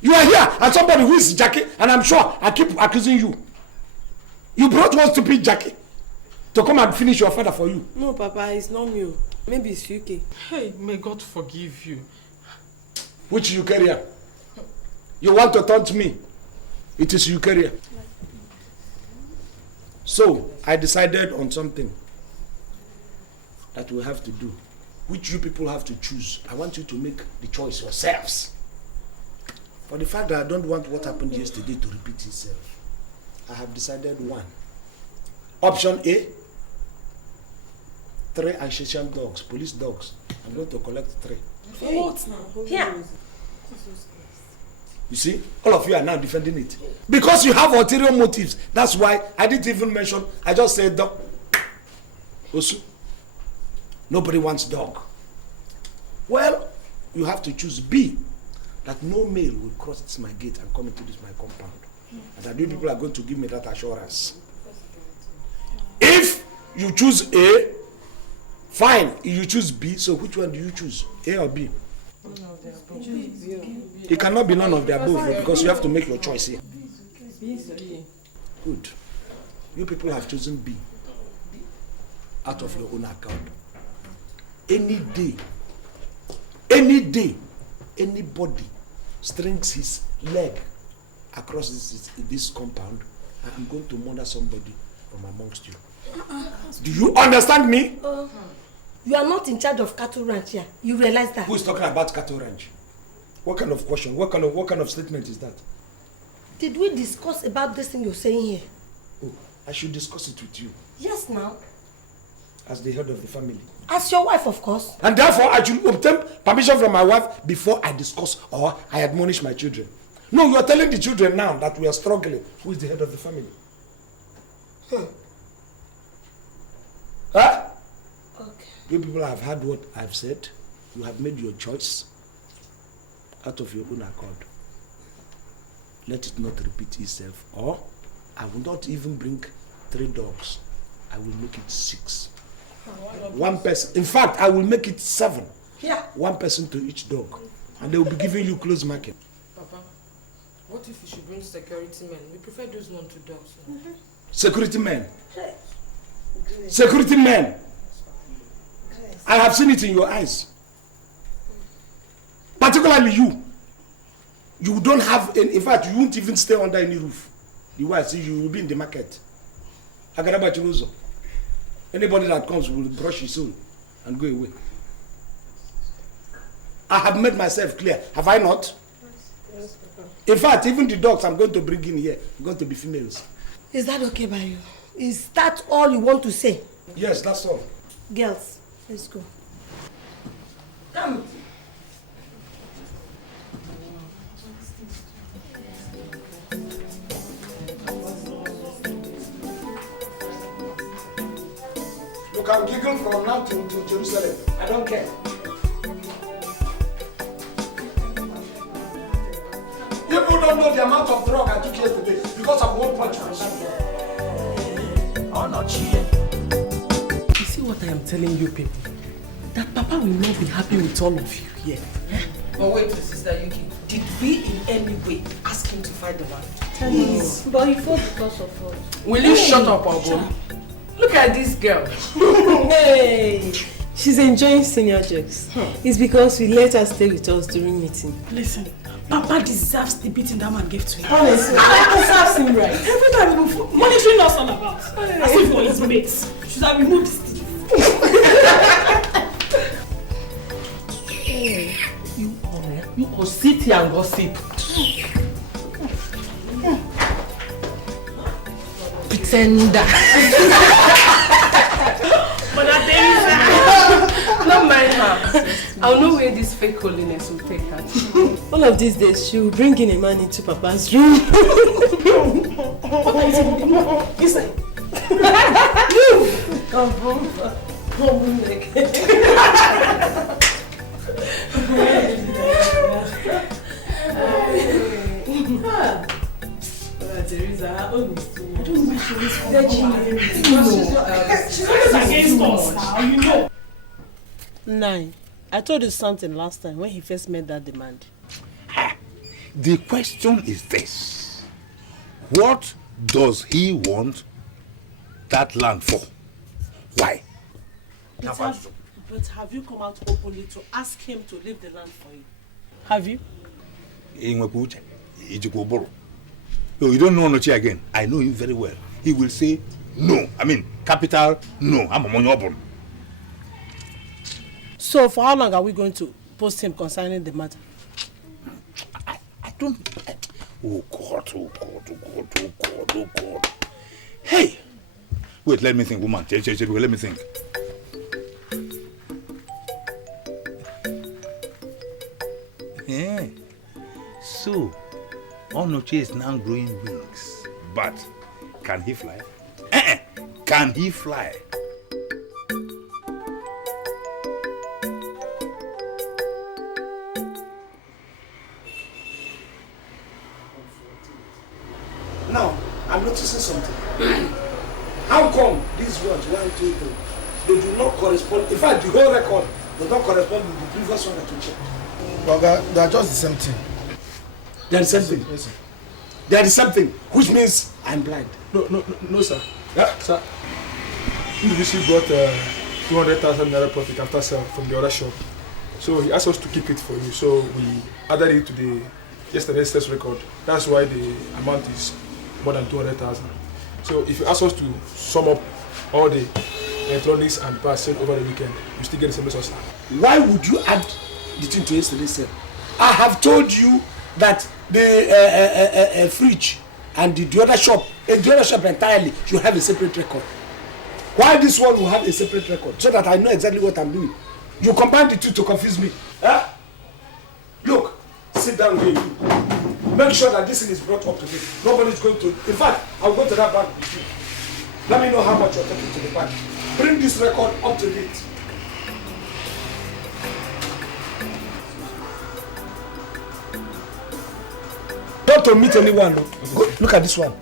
You are here, and somebody who is Jackie, and I'm sure I keep accusing you. You brought one stupid Jackie to come and finish your father for you. No, Papa, it's not me. Maybe it's UK. Hey, may God forgive you. Which Ukrainian? You want to taunt me? It is Ukrainian. So, I decided on something that we have to do, which you people have to choose. I want you to make the choice yourselves. For the fact that I don't want what happened yesterday to repeat itself, I have decided one. Option A, 3 Accusations dogs, police dogs. I'm going to collect 3. What now? Here. You see, all of you are now defending it. Because you have ulterior motives. That's why I didn't even mention, I just said dog. Osu. Nobody wants dog. Well, you have to choose B, that no male will cross my gate and come into my compound. And that you people are going to give me that assurance. If you choose A, fine. If you choose B, so which one do you choose? A or B? It cannot be none of the above because you have to make your choice here. Good. You people have chosen B out of your own account. Any day, anybody strings his leg across this compound, I'm going to murder somebody from amongst you. Do you understand me? You are not in charge of cattle ranch here. You realize that? Who is talking about cattle ranch? What kind of question? What kind of statement is that? Did we discuss about this thing you're saying here? Oh, I should discuss it with you. Yes, now. As the head of the family. As your wife, of course. And therefore, I should obtain permission from my wife before I discuss or I admonish my children. No, you are telling the children now that we are struggling. Who is the head of the family? Huh? Okay. You people have heard what I've said. You have made your choice out of your own accord. Let it not repeat itself. Or I will not even bring 3 dogs. I will make it 6. One person. In fact, I will make it 7. Yeah. 1 person to each dog. And they will be giving you close market. Papa, what if we should bring security men? We prefer those one to dogs. Mm-hmm. Security men. Security men. I have seen it in your eyes. Particularly you. You don't have, in fact, you won't even stay under any roof. The way I see you will be in the market. Anybody that comes will brush his soul and go away. I have made myself clear. Have I not? Yes, Papa. In fact, even the dogs I'm going to bring in here are going to be females. Is that okay by you? Is that all you want to say? Yes, that's all. Girls, let's go. Come Come. You can giggle from now to Jerusalem. I don't care. People don't know the amount of drug I took yesterday because of one punch from that girl. Oh, not cheating. You see what I am telling you people? That Papa will not be happy with all of you here. But wait, Sister Yuki. Did we in any way ask him to fight the man? Please. But he fought because of us. Will you shut up, Obo? Look at this girl. Hey, she's enjoying senior jokes. It's because we let her stay with us during meeting. Listen, Papa deserves the beating that man gave to him. Honestly, He deserves him right. Every time we go monitoring us all about. As if we're his mates. Should have removed his teeth. Hey, you go sit here and gossip. Pretender. Not mind her. I'll know where this fake holiness will take her. one of these days she will bring in a man into Papa's room. What are you saying? He's like, Come home. Teresa, her own is too much. I don't know why she was She's against us now, you know. Nine. I told you something last time when he first made that demand. The question is this. What does he want that land for? Why? But have you come out openly to ask him to leave the land for you? Have you? So you don't know Nochi again. I know him very well. He will say no. I mean, capital no. I'm a monobon. So for how long are we going to post him concerning the matter? I don't. Oh God, oh God, oh God, oh God, oh God. Hey! Wait, let me think, woman. Let me think. Yeah. So, Onoche is now growing wings. But, can he fly? Can he fly? Now, I'm noticing something. How come these words 1, 2, 3, they do not correspond? In fact, the whole record does not correspond with the previous one that you checked. But they are just the same thing. They are the same thing. Yes, sir. They are the same thing, which means I'm blind. No, sir. Yeah? Sir, Ndubisi brought 200,000 naira profit after sale from the other shop. So he asked us to keep it for you. So we added it to the yesterday's sales record. That's why the amount is more than 200,000. So if you ask us to sum up all the electronics and parts sold over the weekend, you still get the same result. Why would you add the thing to yesterday's sale? I have told you that the fridge and the other shop entirely should have a separate record. Why this one will have a separate record? So that I know exactly what I'm doing. You combine the two to confuse me. Huh? Look, sit down here. Make sure that this thing is brought up to date. Nobody's going to. In fact, I'll go to that bank with you. Let me know how much you're taking to the bank. Bring this record up to date. Not to meet anyone. Go, look at this one.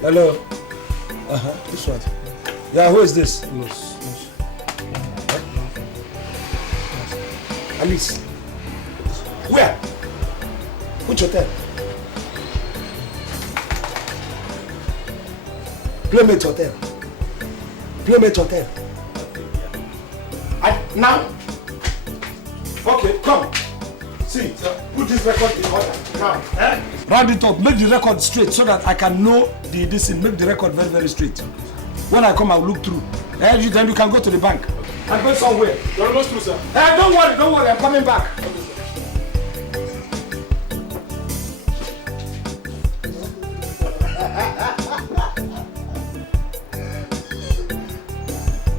Hello. This one. Yeah, who is this? Alice. Where? Which hotel? Playmate Hotel. Playmate Hotel. Now? Okay, come. See, put this record in order. Now, round it up, make the record straight so that I can know this and make the record very, very straight. When I come, I'll look through. Then you can go to the bank. I'm going somewhere. You're almost through, sir. Don't worry, I'm coming back.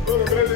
Okay, sir.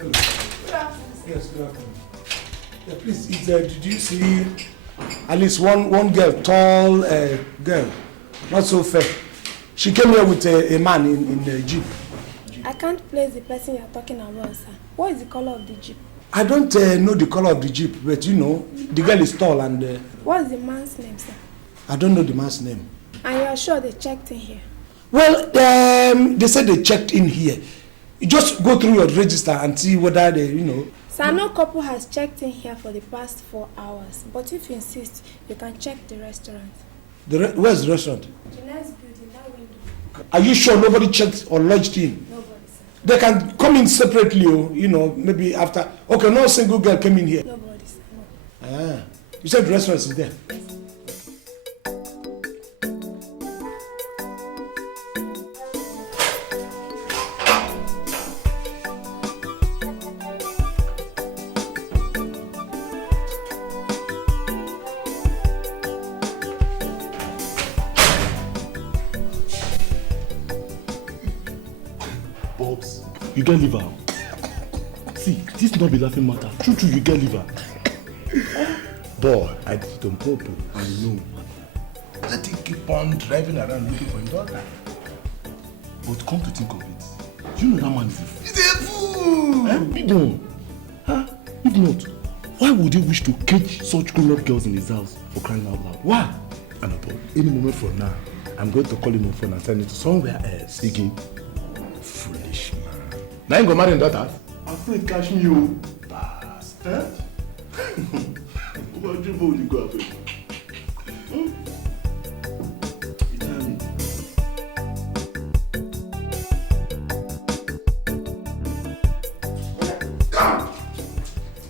Hello. Good afternoon. Yes, good afternoon. Yeah, please, did you see at least one girl, tall girl, not so fair? She came here with a man in the jeep. I can't place the person you're talking about, sir. What is the color of the jeep? I don't know the color of the jeep, but you know, the girl is tall and... What is the man's name, sir? I don't know the man's name. And you're sure they checked in here? Well, they said they checked in here. You just go through your register and see whether they, you know... Sir, no couple has checked in here for the past 4 hours. But if you insist, you can check the restaurant. Where's the restaurant? The next building, that window. Are you sure nobody checked or lodged in? Nobody, sir. They can come in separately, you know, maybe after... Okay, no single girl came in here. Nobody, sir. No. Ah, you said the restaurant is there? Yes. You get liver. See, this not be laughing matter. True, you get liver. Boy, I did it on purpose. I know. Let him keep on driving around looking for his daughter. But come to think of it, you know that man is a fool. He's a fool! Big one. Huh? If not, why would he wish to cage such grown-up girls in his house for crying out loud? Why? And about any moment from now, I'm going to call him on phone and send him to somewhere else. Again, foolish man. Now you go marry daughters? I'm afraid catch me, you bastard. What do you go after?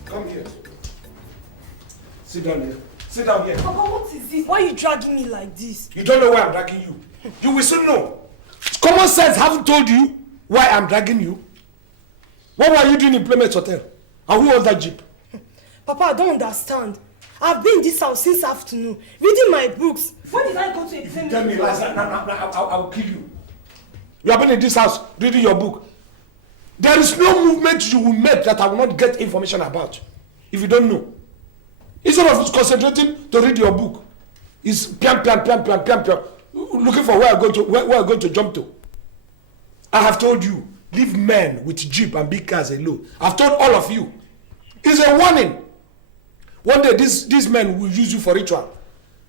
Come here. Sit down here. Sit down here. Papa, what is this? Why are you dragging me like this? You don't know why I'm dragging you. You will soon know. Common sense haven't told you why I'm dragging you. What were you doing in Playmate Hotel? And who owns that jeep? Papa, I don't understand. I've been in this house since afternoon, reading my books. When did I go to a Playmate? Tell me, Liza, I will kill you. You have been in this house reading your book. There is no movement you will make that I will not get information about. If you don't know. Instead of concentrating to read your book, it's piam, looking for where I'm going to jump to. I have told you, leave men with jeep and big cars alone. I've told all of you. It's a warning. One day these men will use you for ritual,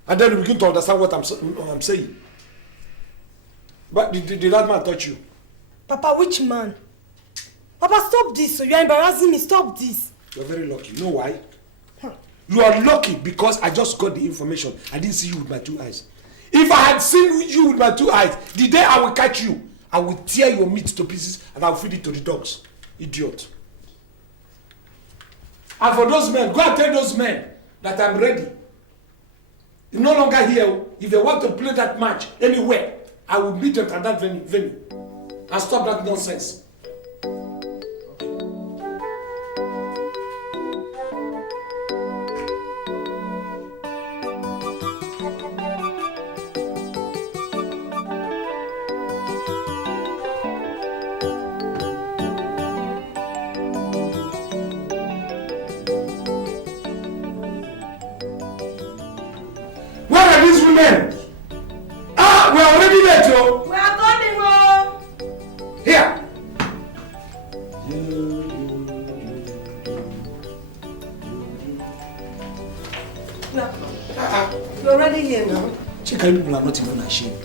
and then you begin to understand what I'm saying. But did that man touch you? Papa, which man? Papa, stop this. So you are embarrassing me. Stop this. You're very lucky. You know why? You are lucky because I just got the information. I didn't see you with my 2 eyes. If I had seen you with my 2 eyes, the day I will catch you, I will tear your meat to pieces and I will feed it to the dogs. Idiot. And for those men, go and tell those men that I'm ready. You're no longer here. If they want to play that match anywhere, I will meet them at that venue. And stop that nonsense. We are already late, yo. We are coming, oh. Here. No. You're already here now. Chika, you people are not even ashamed.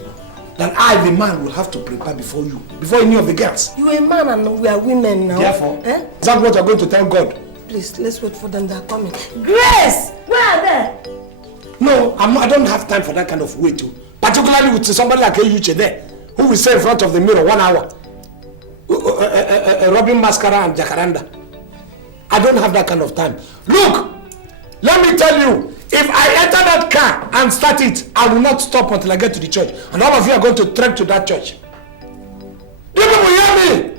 That I, the man, will have to prepare before you, before any of the girls. You are a man and we are women now. Therefore, is that what you're going to tell God? Please, let's wait for them. They are coming. Grace! Where are they? No, I don't have time for that kind of wait too. Particularly with somebody like Eyuche there, who will say in front of the mirror 1 hour, rubbing mascara and jacaranda. I don't have that kind of time. Look, let me tell you, if I enter that car and start it, I will not stop until I get to the church. And all of you are going to trek to that church. You people hear me?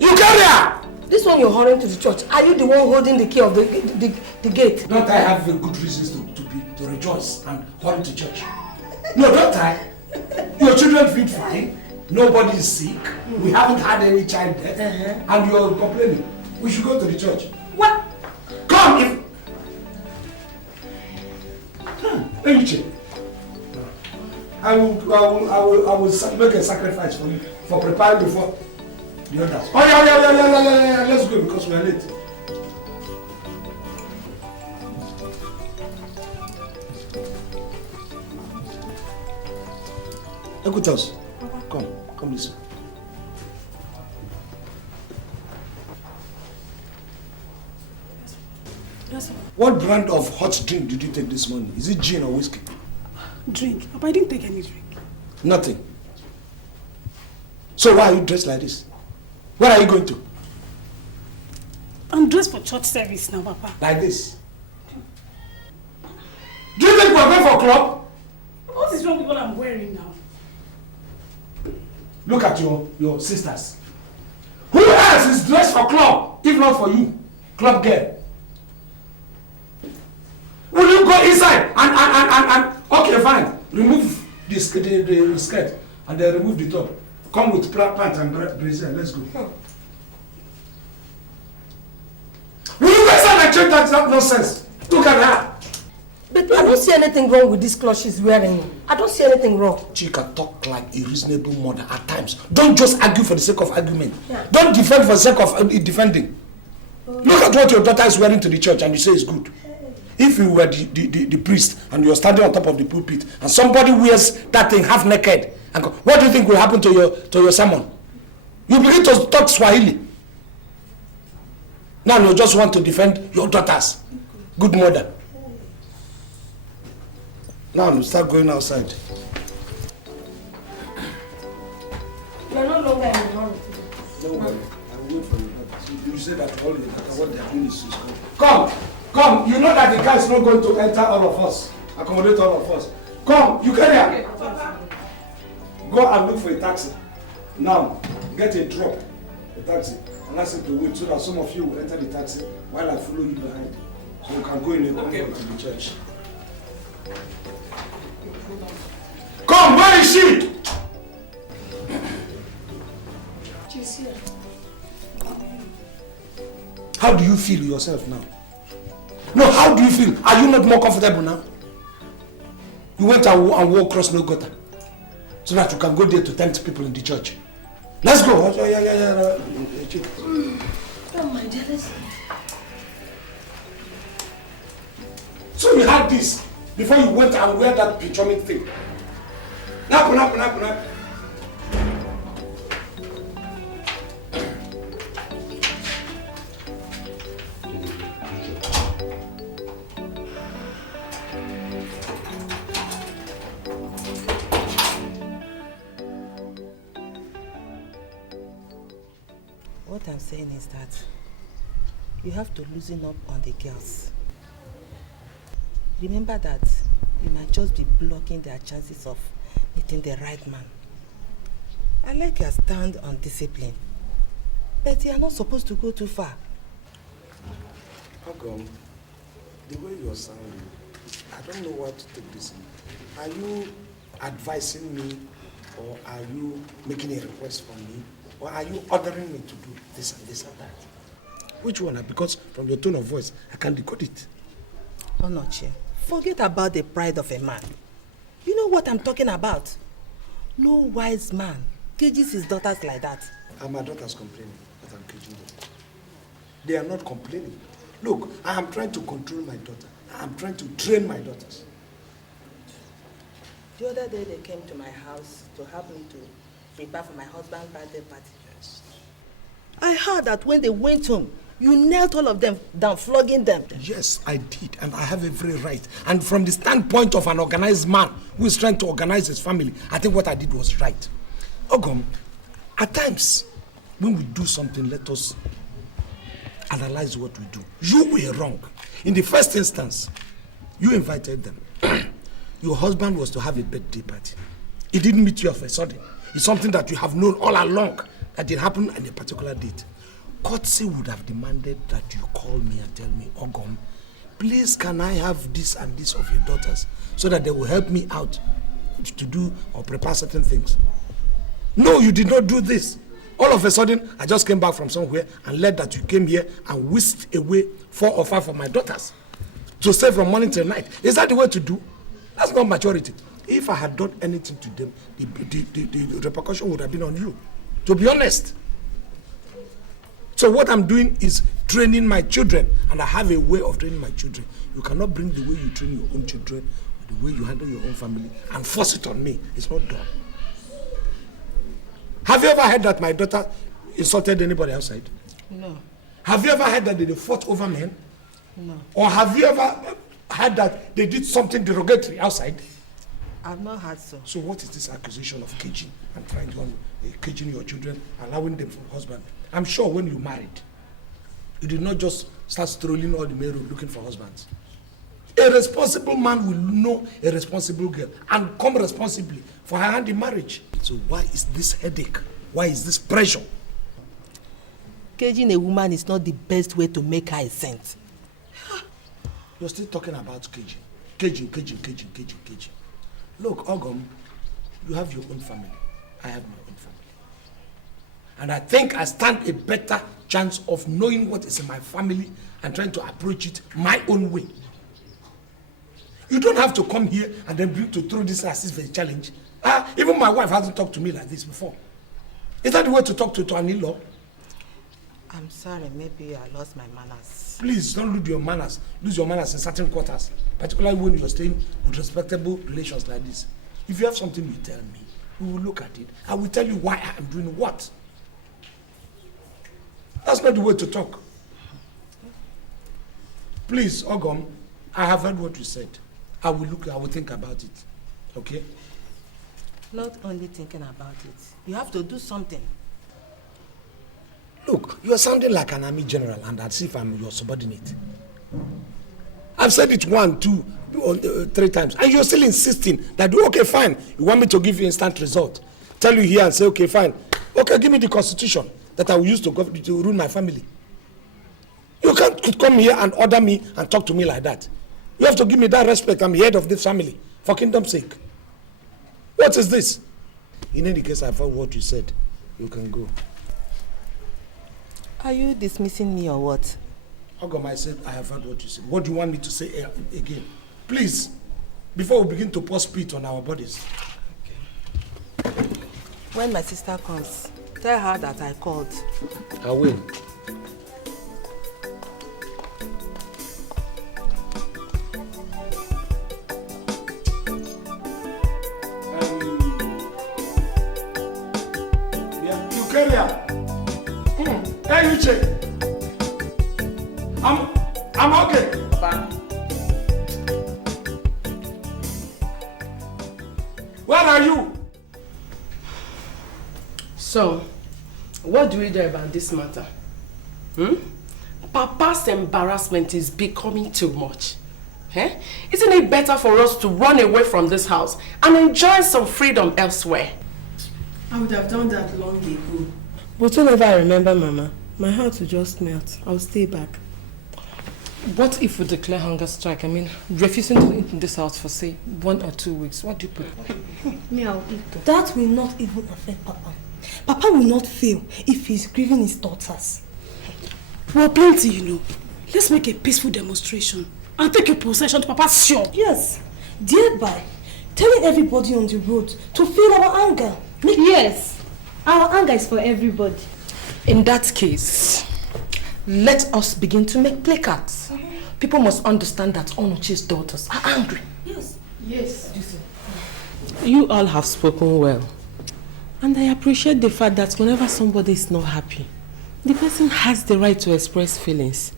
You carry her. This one you're hurrying to the church. Are you the one holding the key of the gate? Don't I have good reasons to rejoice and hurry to church? No, don't I? Your children feel fine. Nobody is sick. We haven't had any child death. And you're complaining. We should go to the church. What? Come if... Eche. I will make a sacrifice for you for preparing before the others. Oh yeah. Let's go because we are late. Ekutos, come listen. Yes, sir. What brand of hot drink did you take this morning? Is it gin or whiskey? Drink. Papa, I didn't take any drink. Nothing. So why are you dressed like this? Where are you going to? I'm dressed for church service now, Papa. Like this? Do you think we're going for a club? What is wrong with what I'm wearing now? Look at your sisters. Who else is dressed for club, if not for you, club girl? Will you go inside and okay, fine. Remove the skirt and then remove the top. Come with pants and brazier. Let's go. Will you go inside and change that nonsense? Look at her. But I don't see anything wrong with this clothes she's wearing. I don't see anything wrong. Chika, talk like a reasonable mother at times. Don't just argue for the sake of argument. Yeah. Don't defend for the sake of defending. Look at what your daughter is wearing to the church and you say it's good. If you were the priest and you're standing on top of the pulpit and somebody wears that thing half naked, and go, what do you think will happen to your sermon? You begin to talk Swahili. Now you just want to defend your daughters. Good mother. Now you start going outside. You're no longer in the hurry. Don't worry. I will wait for you. You say that all what they are doing is come. Come. You know that the car is not going to enter all of us, accommodate all of us. Come. You carry her. Go and look for a taxi. Now, get a drop, a taxi, and ask it to wait so that some of you will enter the taxi while I follow you behind. So you can go in the comfort to the church. Come, where is she? She's here. How do you feel yourself now? No, how do you feel? Are you not more comfortable now? You went and walked across no gutter so that you can go there to tempt people in the church. Let's go. Oh my dearest. So you had this before you went and wear that patronic thing. Nap. What I'm saying is that you have to loosen up on the girls. Remember that you might just be blocking their chances of meeting the right man. I like your stand on discipline, but you are not supposed to go too far. How come? The way you're sounding, I don't know what to take this in. Are you advising me, or are you making a request from me, or are you ordering me to do this and this and that? Which one? Because from your tone of voice, I can't decode it. Onoche, forget about the pride of a man. You know what I'm talking about. No wise man cages his daughters like that. Are my daughters complaining that I'm caging them? They are not complaining. Look, I am trying to control my daughter. I am trying to train my daughters. The other day they came to my house to help me to prepare for my husband's birthday party. Yes. I heard that when they went home, you knelt all of them down, flogging them. Yes, I did, and I have every right. And from the standpoint of an organized man who is trying to organize his family, I think what I did was right. Ogum, at times, when we do something, let us analyze what we do. You were wrong. In the first instance, you invited them. Your husband was to have a birthday party. He didn't meet you of a sudden. It's something that you have known all along that it happened on a particular date. Courtesy would have demanded that you call me and tell me, Ogum, please can I have this and this of your daughters so that they will help me out to do or prepare certain things. No, you did not do this. All of a sudden, I just came back from somewhere and learned that you came here and whisked away 4 or 5 of my daughters to stay from morning till night. Is that the way to do? That's not maturity. If I had done anything to them, the repercussion would have been on you. To be honest. So what I'm doing is training my children, and I have a way of training my children. You cannot bring the way you train your own children, the way you handle your own family, and force it on me. It's not done. Have you ever heard that my daughter insulted anybody outside? No. Have you ever heard that they fought over men? No. Or have you ever heard that they did something derogatory outside? I've not heard so. So what is this accusation of caging and trying to caging your children, allowing them for husband? I'm sure when you married, you did not just start strolling all the main road looking for husbands. A responsible man will know a responsible girl and come responsibly for her hand in marriage. So why is this headache? Why is this pressure? Caging a woman is not the best way to make her a saint. You're still talking about caging. Caging. Look, Ogum, you have your own family. I have my own family. And I think I stand a better chance of knowing what is in my family and trying to approach it my own way. You don't have to come here and then bring to throw this as if it's a challenge. Even my wife hasn't talked to me like this before. Is that the way to talk to an in-law? I'm sorry, maybe I lost my manners. Please don't lose your manners. Lose your manners in certain quarters, particularly when you're staying with respectable relations like this. If you have something, you tell me. We will look at it. I will tell you why I am doing what. That's not the way to talk. Please, Ogum, I have heard what you said. I will think about it. Okay? Not only thinking about it. You have to do something. Look, you are sounding like an army general and as if I'm your subordinate. I've said it 1, 2, 3 times and you're still insisting that, okay, fine, you want me to give you instant result. Tell you here and say, okay, fine. Okay, give me the constitution that I will use to rule my family. You can't come here and order me and talk to me like that. You have to give me that respect. I'm the head of this family, for kingdom's sake. What is this? In any case, I've heard what you said. You can go. Are you dismissing me or what? Ogum, I said I have heard what you said. What do you want me to say again? Please, before we begin to pour spit on our bodies. Okay. When my sister comes, tell her that I called. I will. Hey, Uche. I'm okay. Papa. Where are you? So, what do we do about this matter? Papa's embarrassment is becoming too much. Isn't it better for us to run away from this house and enjoy some freedom elsewhere? I would have done that long ago. But whenever I remember Mama, my heart will just melt. I'll stay back. What if we declare hunger strike? I mean, refusing to eat in this house for, say, 1 or 2 weeks. What do you prefer? Me, I'll eat. That will not even affect Papa. Papa will not fail if he's grieving his daughters. Well, plenty, you know. Let's make a peaceful demonstration and take a procession to Papa's shop. Yes. Thereby, telling everybody on the road to feel our anger. Yes. Our anger is for everybody. In that case, let us begin to make placards. People must understand that Onuchi's daughters are angry. Yes. Yes. You all have spoken well. And I appreciate the fact that whenever somebody is not happy, the person has the right to express feelings.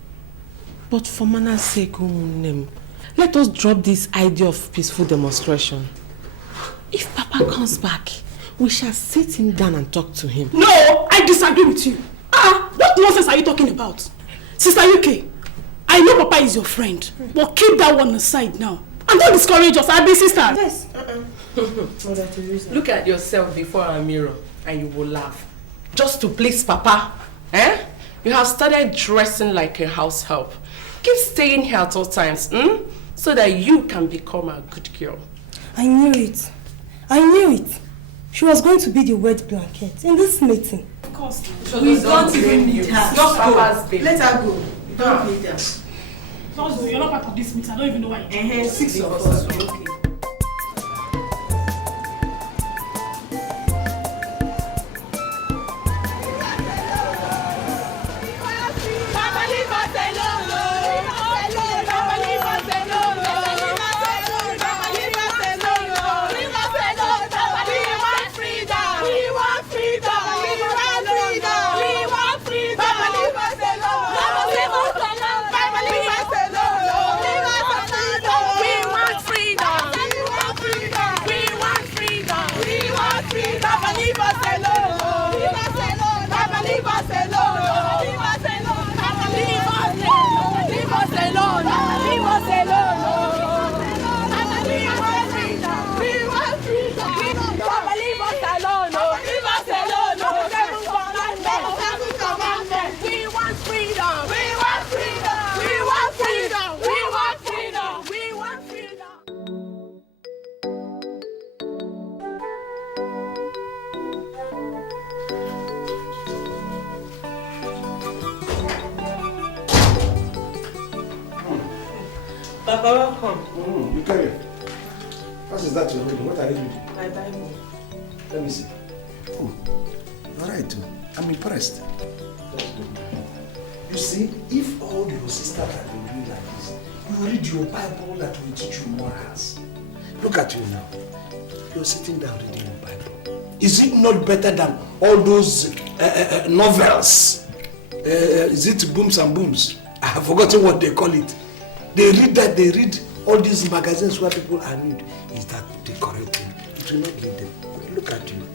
But for manners' sake, let us drop this idea of peaceful demonstration. If Papa comes back, we shall sit him down and talk to him. No, I disagree with you. What nonsense are you talking about? Sister UK, I know Papa is your friend, but keep that one aside now. And don't discourage us, I'll be sisters. Yes. Look at yourself before a mirror and you will laugh. Just to please Papa. You have started dressing like a house help. Keep staying here at all times, so that you can become a good girl. I knew it. She was going to be the wet blanket in this meeting. course. We don't even need her. Just go. Let her go. We don't need her. Just go. You're not part of this meeting. I don't even know why you're 6 of us. Okay. Papa, welcome. You carry it. What is that you're reading? What are you reading? My Bible. Let me see. Oh, you're right too. I'm impressed. You see, if all your sisters had been doing like this, you read your Bible that will teach you morals. Look at you now. You're sitting down reading your Bible. Is it not better than all those novels? Is it Booms and Booms? I have forgotten what they call it. They read that, they read all these magazines where people are nude. Is that the correct thing? It will not lead them. But look at you.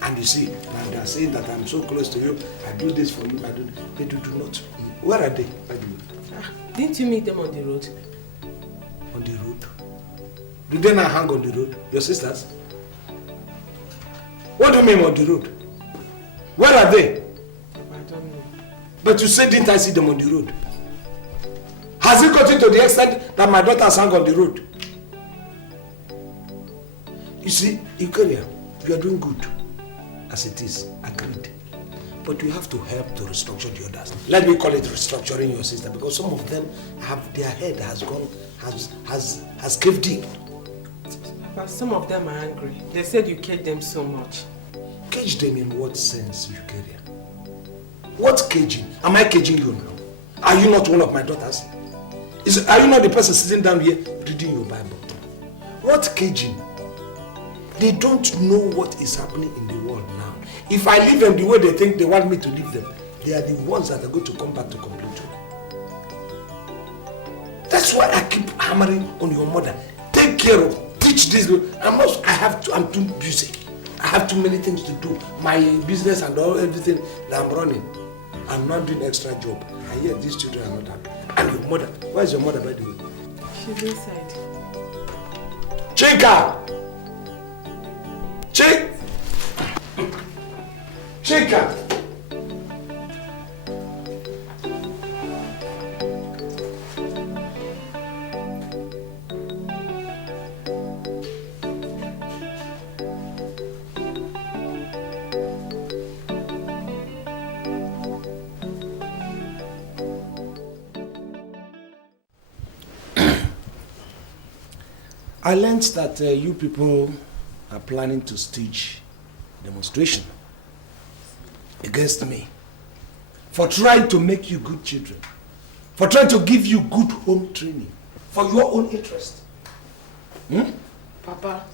And you see, now they are saying that I'm so close to you, I do this for you, I do. They do not. Where are they, by the way? Didn't you meet them on the road? On the road? Do they not hang on the road? Your sisters? What do you mean on the road? Where are they? I don't know. But you said, didn't I see them on the road? Has it gotten to the extent that my daughters hang on the road? You see, Ikoria, you are doing good as it is, agreed. But you have to help to restructure the others. Let me call it restructuring your sister, because some of them have their head has caved in. But some of them are angry. They said you caged them so much. Cage them in what sense, Ikoria? What caging? Am I caging you now? Are you not one of my daughters? Are you not the person sitting down here reading your Bible? What caging? They don't know what is happening in the world now. If I leave them the way they think they want me to leave them, they are the ones that are going to come back to complain to me. That's why I keep hammering on your mother. Take care of, teach this. I'm too busy. I have too many things to do. My business and everything that I'm running. I'm not doing extra job. And yet these children are not happy. And your mother, where's your mother by the way? She's inside. Chika! Chika! I learned that you people are planning to stage a demonstration against me for trying to make you good children, for trying to give you good home training, for your own interest. Papa,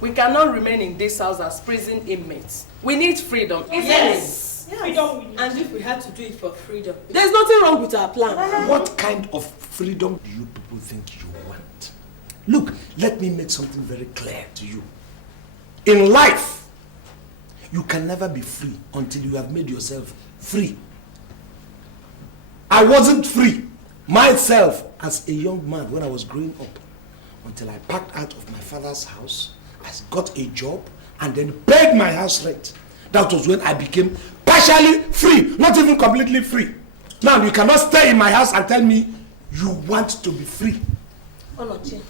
we cannot remain in this house as prison inmates. We need freedom, isn't Yes. Freedom. And if we had to do it for freedom, there's nothing wrong with our plan. What kind of freedom do you people think you want? Look, let me make something very clear to you. In life, you can never be free until you have made yourself free. I wasn't free myself as a young man when I was growing up until I packed out of my father's house, I got a job, and then paid my house rent. That was when I became partially free, not even completely free. Now, you cannot stay in my house and tell me you want to be free. Onoche,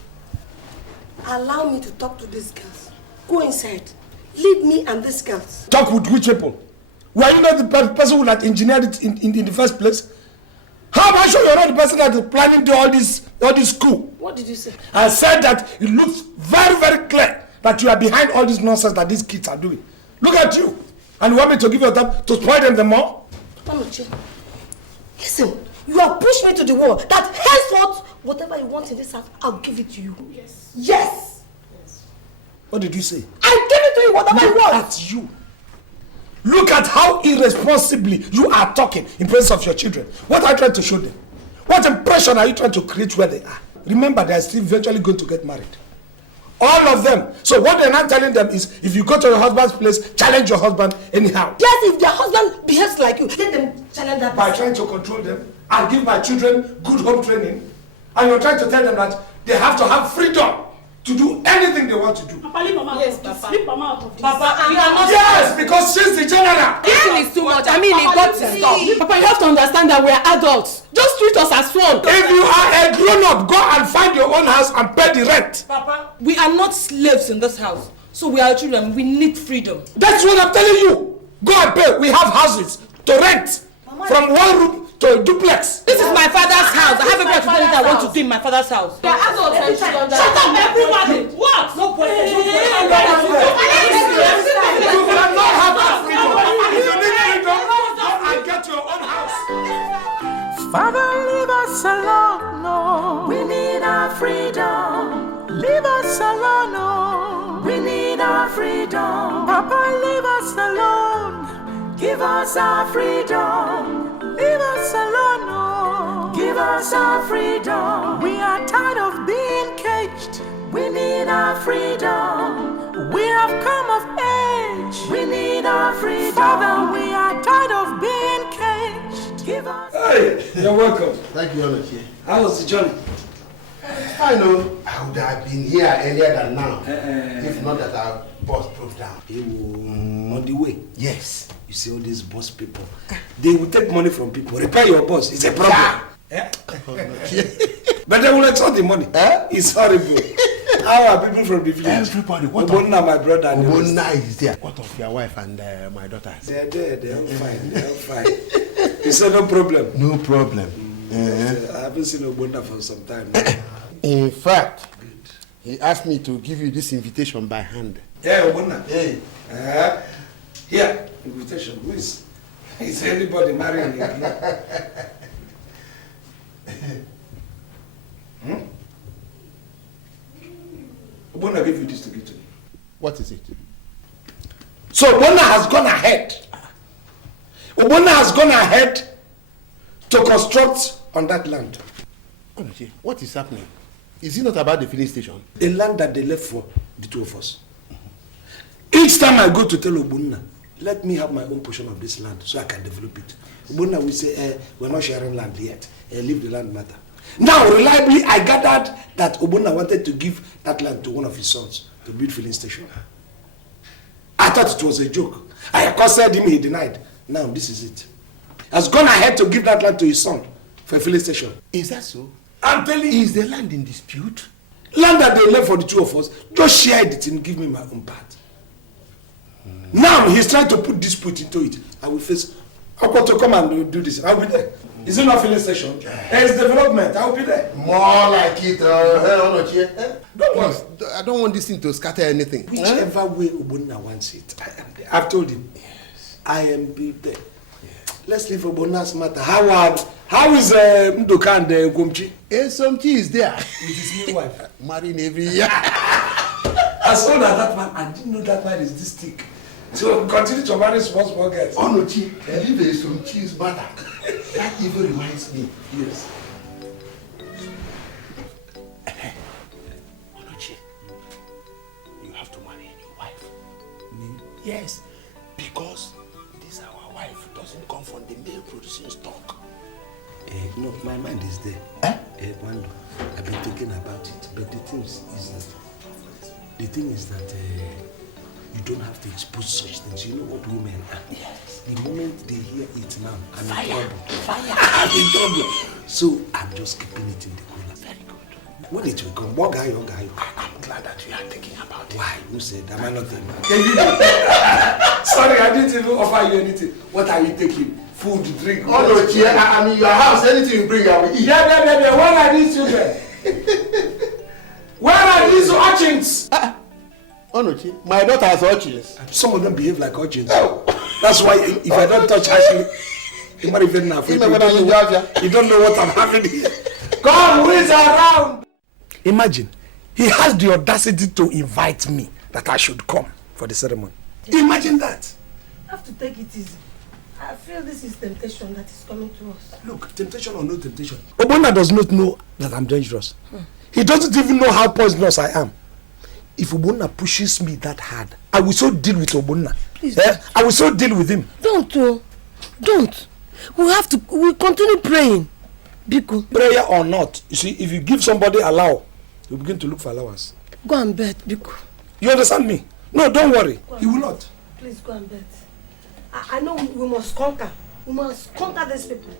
allow me to talk to these girls. Go inside. Leave me and these girls. Talk with which people? Were you not the person who had engineered it in the first place? How am I sure you're not the person that is planning to all this coup? What did you say? I said that it looks very, very clear that you are behind all this nonsense that these kids are doing. Look at you. And you want me to give you time to spoil them the more? Listen, you have pushed me to the wall. That henceforth, whatever you want in this house, I'll give it to you. Yes. Yes. What did you say? I'll give it to you, whatever you want. That's you. Look at how irresponsibly you are talking in presence of your children. What are you trying to show them? What impression are you trying to create where they are? Remember, they are still eventually going to get married. All of them. So what they're not telling them is, if you go to your husband's place, challenge your husband anyhow. Yes, if their husband behaves like you, let them challenge that. By trying to control them and give my children good home training, and you're trying to tell them that they have to have freedom to do anything they want to do. Papa, leave Mama out of this. Leave Mama out of this. Papa, you are not... Yes, because she's the general. This thing is too much. I mean, it got to stop. Papa, you have to understand that we are adults. Just treat us as one. If you are a grown-up, go and find your own house and pay the rent. Papa, we are not slaves in this house. So we are children. We need freedom. That's what I'm telling you. Go and pay. We have houses to rent. From one room to a duplex. This is my father's house. I have a right to do anything I want to do in my father's house. We are adults and should understand. Shut up, everybody! What? No point. You cannot have that freedom. If you need freedom, go and get your own house. Father, leave us alone, no. We need our freedom. Leave us alone, no. We need our freedom. Papa, leave us alone. Give us our freedom. Leave us alone, no. Give us our freedom. We are tired of being caged. We need our freedom. We have come of age. We need our freedom. Father, we are tired of being caged. Give us. Hey, you're welcome. Thank you, Olochie. How was the journey? I know I would have been here earlier than now, if not that our bus broke down. On the way? Yes. You see all these boss people, they will take money from people. Repair your boss, it's a problem. Yeah. But they will extort the money. It's horrible. How are people from the village? Everybody. Obonna, my brother. Obonna is there. What of your wife and my daughters? They're there. They're all fine. They're all fine. You said no problem. No problem. I haven't seen Obonna for some time now. In fact, he asked me to give you this invitation by hand. Yeah, Obonna. Hey. Here, invitation. Who is anybody marrying you? Obonna gave you this to give to me. What is it? So Obonna has gone ahead. Obonna has gone ahead to construct on that land. What is happening? Is it not about the filling station? A land that they left for the two of us. Each time I go to tell Obonna, let me have my own portion of this land so I can develop it. Obonna will say, we're not sharing land yet. Leave the land matter. Now, reliably, I gathered that Obonna wanted to give that land to one of his sons to build filling station. I thought it was a joke. I accosted him, he denied. Now, this is it. He has gone ahead to give that land to his son for a filling station. Is that so? I'm telling you. Is the land in dispute? Land that they left for the two of us, just shared it and give me my own part. Now he's trying to put dispute into it. I will face. I've got to come and do this. I'll be there. Is it not filling station? There's development. I'll be there. More like it. Don't worry. I don't want this thing to scatter anything. Whichever way Obonna wants it, I am there. I've told him. Yes. I am be there. Yes. Let's leave Obonna's matter. How is Ndoka and Gomchi? Somchi is there. With his new wife. Marrying every year. I saw that man. I didn't know that man is this thick. So continue to marry small girls. Onochi, leave a Somchi's matter. That even reminds me. Yes. Onochi, you have to marry a new wife. Me? Yes, because this our wife doesn't come from the male producing stock. No, my mind is there. Wando, I've been thinking about it, but the thing is that you don't have to expose such things. You know what women are. Yes. The moment they hear it now, I'm in trouble. I'm in trouble. So I'm just keeping it in the corner. Very good. When it will come, what guy, I'm glad. like that you are thinking about it. Why? Who said? Am I not taking? Sorry, I didn't even offer you anything. What are you taking? Food, drink? Oh no, Chia, I mean your house, anything you bring, I will eat. Yeah. Where are these children? Where are these urchins? Oh no, Chia, my daughter has urchins. Some of them behave like urchins. Oh. That's why if I don't touch Ashley, you don't know what I'm having here. Come, who is around? Imagine, he has the audacity to invite me that I should come for the ceremony. Imagine that. You have to take it easy. I feel this is temptation that is coming to us. Look, temptation or no temptation, Obonna does not know that I'm dangerous. He doesn't even know how poisonous I am. If Obonna pushes me that hard, I will so deal with Obonna. Please. I will so deal with him. Don't. We'll continue praying. Biko. Prayer or not, you see, if you give somebody allow, you begin to look for allowance. Go and bed, Biko. You understand me? No, don't worry. He will not. Please go and bed. I know we must conquer. We must conquer these people.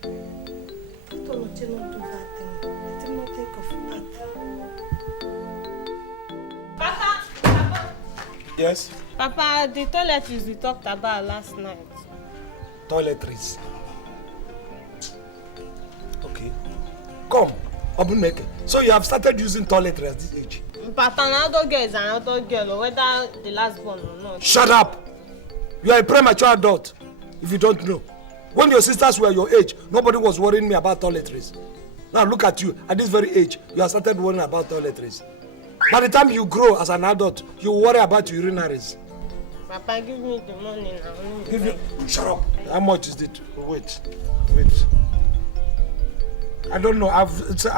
Don't do that thing. Let him not think of that. Papa! Yes? Papa, the toiletries we talked about last night. Toiletries. Okay. Come, Obuneke. So you have started using toiletries at this age? Papa, another girl is another girl, whether the last one or not. Shut up! You are a premature adult, if you don't know. When your sisters were your age, nobody was worrying me about toiletries. Now look at you, at this very age, you have started worrying about toiletries. By the time you grow as an adult, you worry about urinaries. Papa, give me the money now. Give you... Shut up. How much is it? Wait. I don't know. I've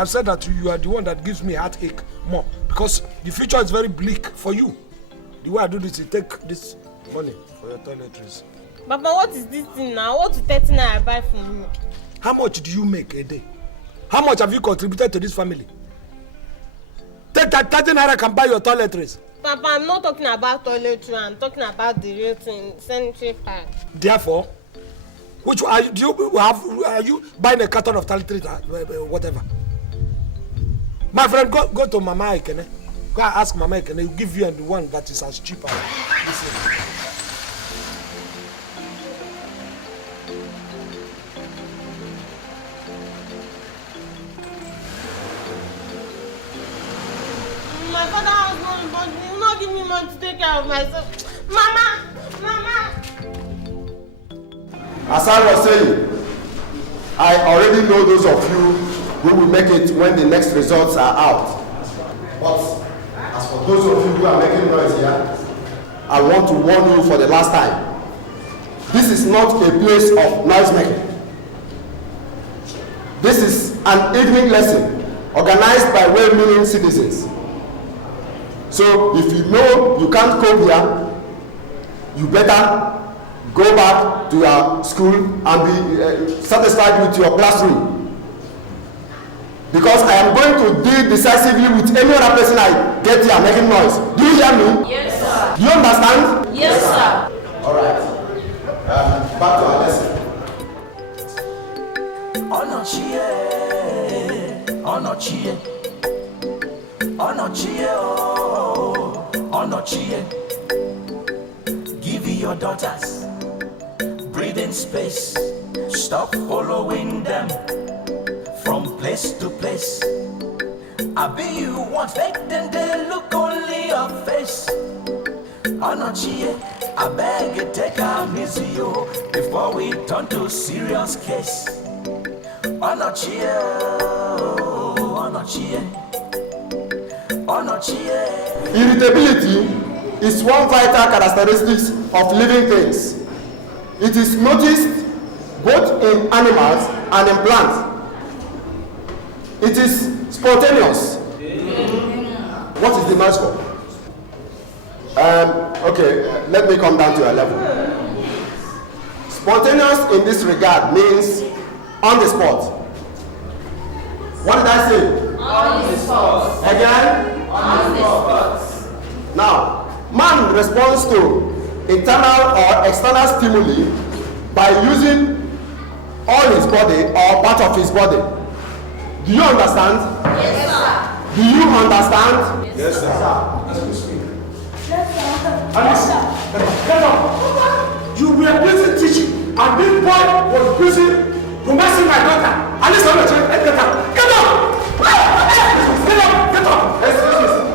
said that you are the one that gives me heartache more. Because the future is very bleak for you. The way I do this, you take this money for your toiletries. Papa, what is this thing now? What 30 naira I buy from you? How much do you make a day? How much have you contributed to this family? Take that 30 naira can buy your toiletries. Papa, I'm not talking about toiletry. I'm talking about the real thing, sanitary pad. Therefore, which are you buying a carton of toiletries, whatever? My friend, go to Mama Ekene. Go and ask Mama Ekene. He'll give you the one that is as cheap as this. My father has money, but he will not give me money to take care of myself. Mama! As I was saying, I already know those of you who will make it when the next results are out. But as for those of you who are making noise here, I want to warn you for the last time. This is not a place of noise making. This is an evening lesson organized by well-meaning citizens. So if you know you can't come here, you better go back to your school and be satisfied with your classroom. Because I am going to deal decisively with any other person I get here making noise. Do you hear me? Yes, sir. Do you understand? Yes, sir. All right. Back to our lesson. Give your daughters breathing space. Stop following them from place to place. I be you want fake, then they look only your face. I beg you take a easy before we turn to serious case. Irritability is one vital characteristic of living things. It is noticed both in animals and in plants. It is spontaneous. What is the noise for? Okay, let me come down to a level. Spontaneous in this regard means on the spot. What did I say? On the spot. Again? On the spot. Now, man responds to internal or external stimuli by using all his body or part of his body. Do you understand? Yes, sir. Do you understand? Yes, sir. Excuse me. Alice, get up. You were busy teaching, and this boy was busy romancing my daughter. Alice, I'm not trying to get up. Get up! Get up! Excuse me.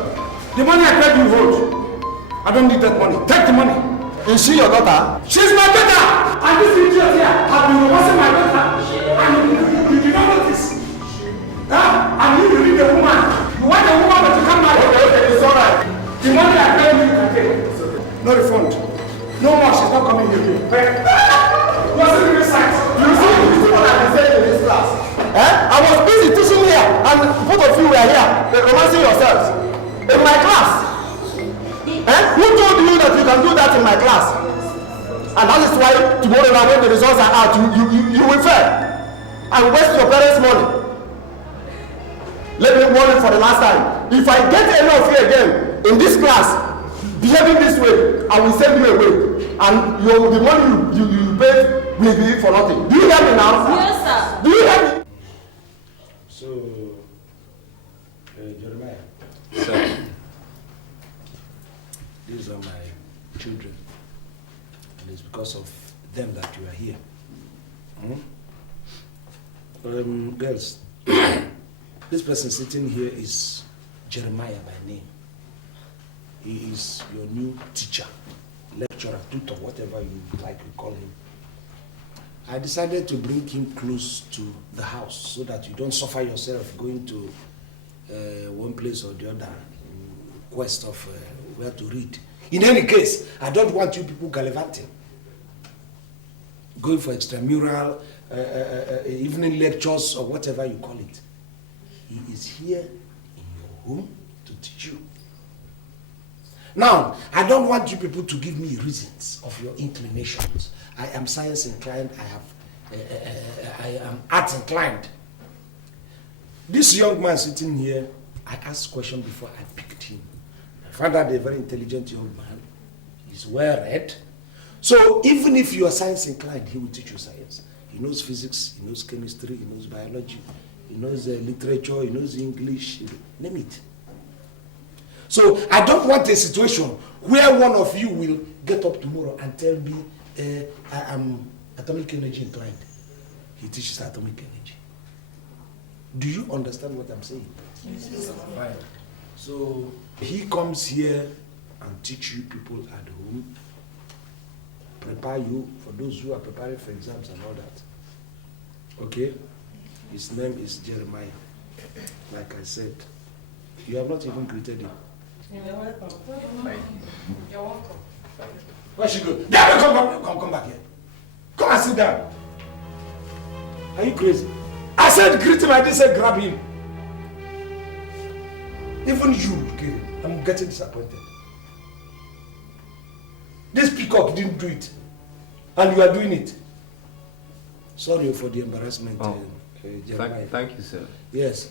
The money I paid you hold. I don't need that money. Take the money. Is she your daughter? She's my daughter! And this idiot here has been romancing my daughter. And you did not notice. And you need a woman. You want a woman to come marry. Okay, it's alright. The money I paid you can take. No refund. No more, she's not coming here again. You are still in this side. You see what I've been saying in this class? I was busy teaching here, and both of you were here, romancing yourselves. In my class. Who told you that you can do that in my class? And that is why tomorrow now when the results are out, you will fail. And waste your parents' money. Let me warn you for the last time. If I get any of you again in this class, behaving this way, I will send you away. And the money you pay will be for nothing. Do you hear me now? Yes, sir. Do you hear me? So, Jeremiah. Sir. These are my children. And it's because of them that you are here. Girls, this person sitting here is Jeremiah by name. He is your new teacher, lecturer, tutor, whatever you like to call him. I decided to bring him close to the house so that you don't suffer yourself going to one place or the other in quest of where to read. In any case, I don't want you people gallivanting, going for extramural, evening lectures or whatever you call it. He is here in your home to teach you. Now, I don't want you people to give me reasons of your inclinations. I am science inclined, I am art inclined. This young man sitting here, I asked a question before I picked him. I found out a very intelligent young man. He's well read. So even if you are science inclined, he will teach you science. He knows physics, he knows chemistry, he knows biology, he knows literature, he knows English, name it. So I don't want a situation where one of you will get up tomorrow and tell me I am atomic energy inclined. He teaches atomic energy. Do you understand what I'm saying? Yes. Right. So he comes here and teach you people at home, prepare you for those who are preparing for exams and all that. Okay? His name is Jeremiah. Like I said, you have not even greeted him. You're welcome. You're welcome. Where she go? Come back here. Come and sit down. Are you crazy? I said greet him, I didn't say grab him. Even you, Kiri, I'm getting disappointed. This peacock didn't do it, and you are doing it. Sorry for the embarrassment, Jeremiah. Thank you, sir. Yes.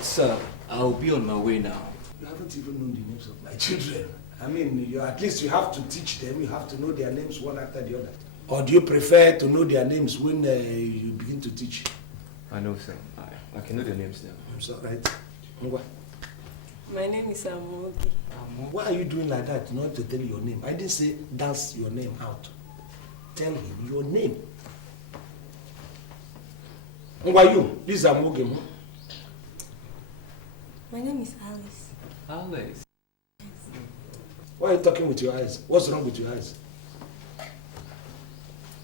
Sir, I'll be on my way now. You haven't even known the names of my children. I mean, at least you have to teach them. You have to know their names one after the other. Or do you prefer to know their names when you begin to teach? I know, sir. I can know their names now. I'm sorry, right? Ngwa. My name is Amogi. Why are you doing like that? Not to tell your name. I didn't say dance your name out. Tell him your name. Ngwa, you. This is Amogi. My name is Alice. Alice? Why are you talking with your eyes? What's wrong with your eyes?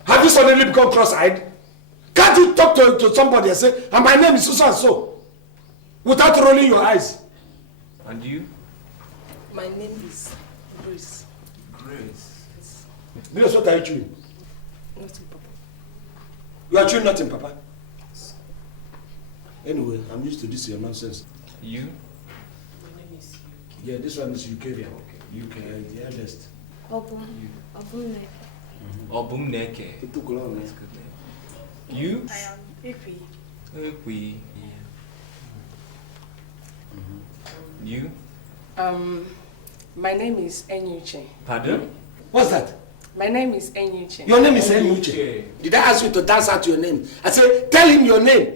Have you suddenly become cross-eyed? Can't you talk to somebody and say, and my name is so and so, without rolling your eyes? And you? My name is Grace. Grace? Grace, what are you chewing? Nothing, Papa. You are chewing nothing, Papa? Anyway, I'm used to this your nonsense. You? My name is UK. Yeah, this one is UK. Okay. UK, the eldest. Obumneke. Obumneke. That's good name. You? I am Ikwi. Ikwi. You? My name is Enyuche. Pardon? What's that? My name is Enyuche. Your name is Enyuche. Did I ask you to dance out your name? I said, tell him your name.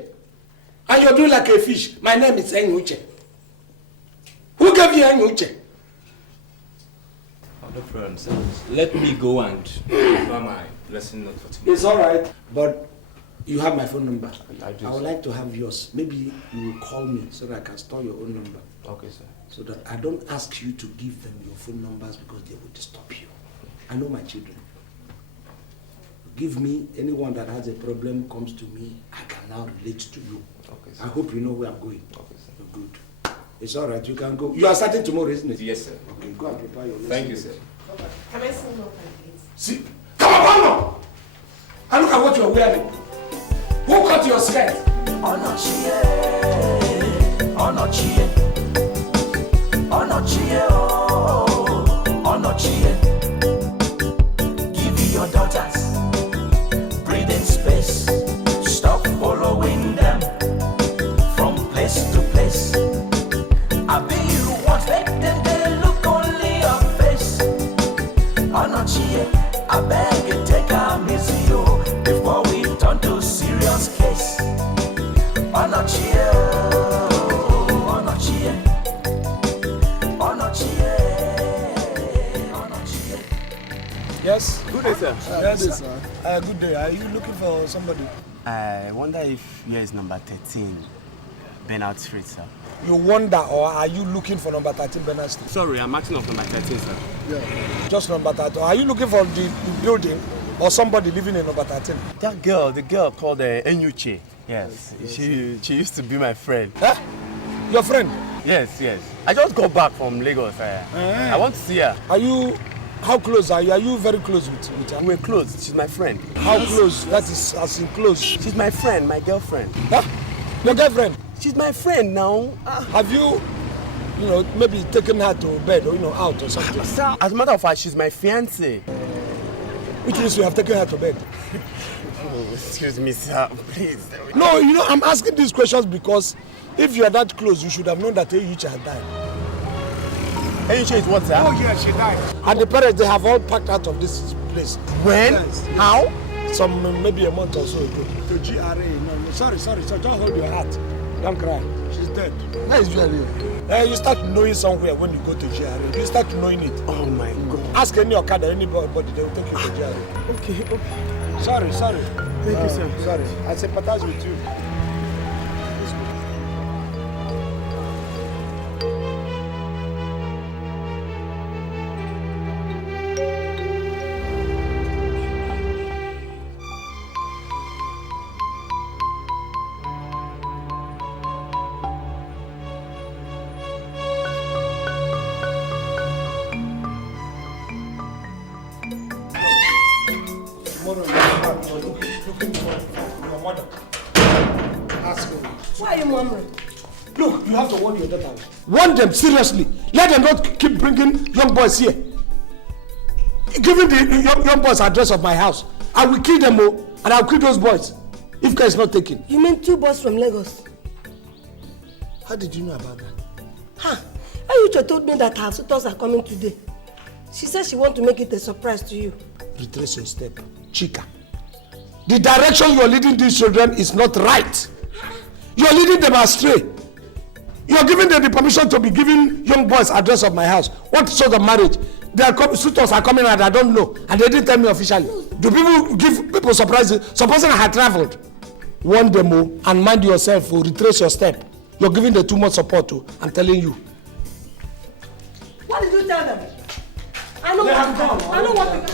And you're doing like a fish. My name is Enuche. Who gave you Enuche? Oh, no problem, sir. Let me go and prepare my lesson note for tomorrow. It's alright, but you have my phone number. I would like to have yours. Maybe you will call me so that I can store your own number. Okay, sir. So that I don't ask you to give them your phone numbers because they will disturb you. I know my children. Give me, anyone that has a problem comes to me, I can now relate to you. Okay, sir. I hope you know where I'm going. Okay, sir. You're good. It's all right, you can go. You are starting tomorrow, isn't it? Yes, sir. Okay, go and prepare your lesson. Thank you, sir. Can I see more, please? See, come on! And look at what you're wearing. Who cut your skirt? Give me your daughters breathing space. Stop following them from place to place. I be you want make them they look only your face. I beg you take a miss you before we turn to serious case. Yes? Good day, sir. Yes, sir. Good day. Are you looking for somebody? I wonder if here is number 13, Bernard Street, sir. You wonder, or are you looking for number 13 Bernard Street? Sorry, I'm asking of number 13, sir. Yeah. Just number 13. Are you looking for the building or somebody living in number 13? That girl, the girl called Enuche. Yes, she used to be my friend. Huh? Your friend? Yes. I just got back from Lagos. I want to see her. Are you, how close are you? Are you very close with her? We're close. She's my friend. How close? That is as in close. She's my friend, my girlfriend. Huh? Your girlfriend? She's my friend now. Have you maybe taken her to bed or, out or something? Sir, as a matter of fact, she's my fiancée. Which means you have taken her to bed. Oh, excuse me, sir. Please. No, I'm asking these questions because if you are that close, you should have known that Enuche had died. Enuche is what, sir? Oh, yeah, she died. And the parents, they have all packed out of this place. When? Yes. How? Maybe a month or so ago. To GRA. No, sorry. Just hold your heart. Don't cry. She's dead. Where is GRA? You start knowing somewhere when you go to GRA. You start knowing it. Oh my God. Ask any Okada, anybody, they will take you to GRA. Okay. Sorry. Thank you, sir. Sorry. I sympathize with you. Why are you murmuring? Look, you have to warn your daughter. Warn them seriously. Let them not keep bringing young boys here. Giving the young boys address of my house. I will kill them all, and I will kill those boys if care is not taken. You mean 2 boys from Lagos? How did you know about that? Ayuche told me that her suitors are coming today. She said she wants to make it a surprise to you. Retrace your step, Chika. The direction you are leading these children is not right. You are leading them astray. You are giving them the permission to be giving young boys address of my house. What sort of marriage? Their suitors are coming and I don't know. And they didn't tell me officially. Do people give people surprises? Supposing I had traveled. Warn them and mind yourself or retrace your step. You're giving them too much support to. I'm telling you. What did you tell them? I know They what have to gone. do. I know what to do.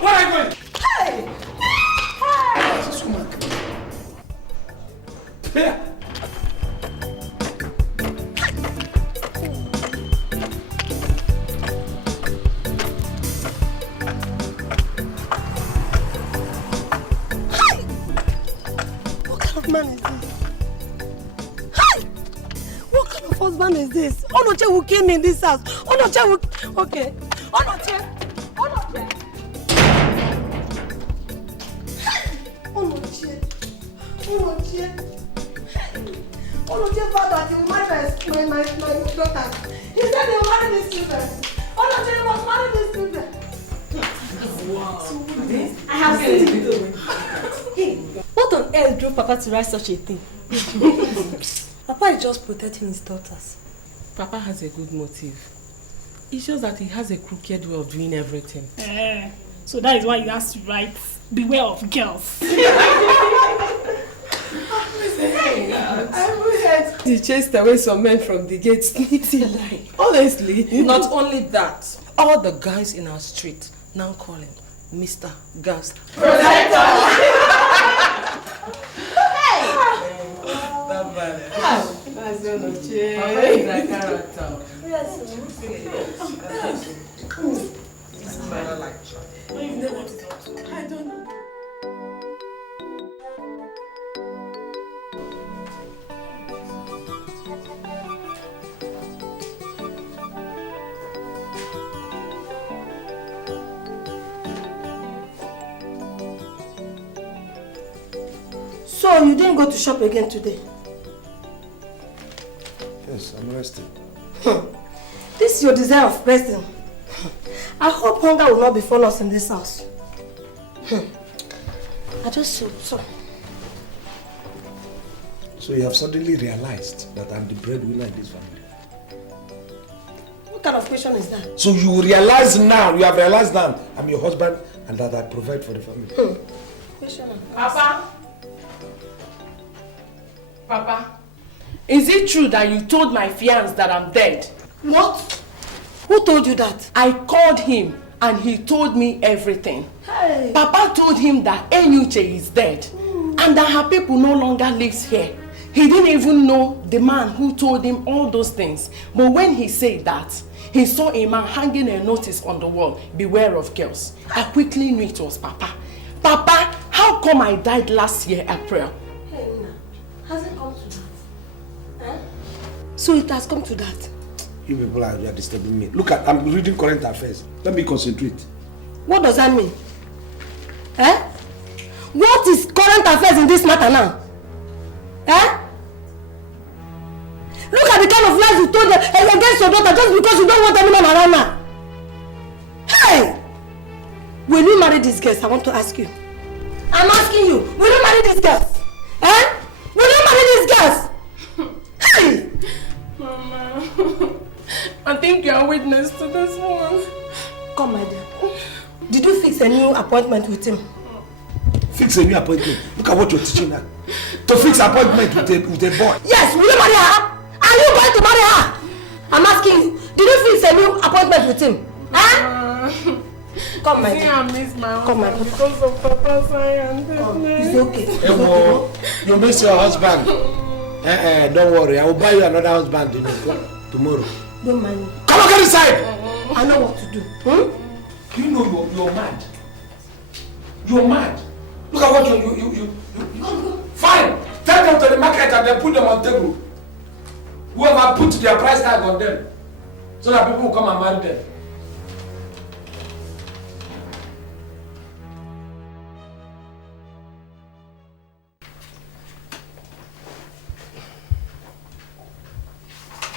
Where are you going? Hey! This woman. Here. What kind of man is this? Hi! What kind of husband is this? Onoche who came in this house. Onoche who... Okay. Onoche. Onoche vowed that he will marry my daughters. He said he will marry these children. Onoche must marry these children. Wow. I have seen it. What on earth drove Papa to write such a thing? Papa is just protecting his daughters. Papa has a good motive. It's just that he has a crooked way of doing everything. So that is why you have to write, beware of girls. He chased away some men from the gate, sneaky. Honestly. Not only that, all the guys in our street now call him Mr. Gas Protector. That's gonna change. Papa is a character. Yes. I don't know. So you didn't go to shop again today? Yes, I'm resting. This is your desire of resting. I hope hunger will not befall us in this house. I just hope so. So you have suddenly realized that I'm the breadwinner in this family. What kind of question is that? So you realize now, you have realized now, I'm your husband and that I provide for the family. Papa, is it true that you told my fiancé that I'm dead? What? Who told you that? I called him and he told me everything. Hey. Papa told him that Enyuche is dead and that her people no longer lives here. He didn't even know the man who told him all those things. But when he said that, he saw a man hanging a notice on the wall, beware of girls. I quickly knew it was Papa. Papa, how come I died last year, April? Hey, Nina, has it come to that? Eh? So it has come to that. You people are disturbing me. Look at, I'm reading current affairs. Let me concentrate. What does that mean? Eh? What is current affairs in this matter now? Eh? Look at the kind of lies you told against your daughter just because you don't want anyone around her. Hey! Will you marry these girls? I want to ask you. I'm asking you, will you marry these girls? Eh? Will you marry these girls? Hey! Mama, I think you're a witness to this one. Come, my dear. Did you fix a new appointment with him? Fix a new appointment? Look at what you're teaching her. To fix appointment with a boy. Yes, will you marry her? Are you going to marry her? I'm asking you, did you fix a new appointment with him? Huh? Come, my dear. I miss my Come, my husband because of Papa's and it's okay. You miss your husband. Don't worry, I will buy you another husband tomorrow. Don't mind me. Come on, get inside! I know what to do. You know you're mad. You're mad. Look at what you. Fine! Take them to the market and then put them on the table. Whoever put their price tag on them, so that people will come and marry them.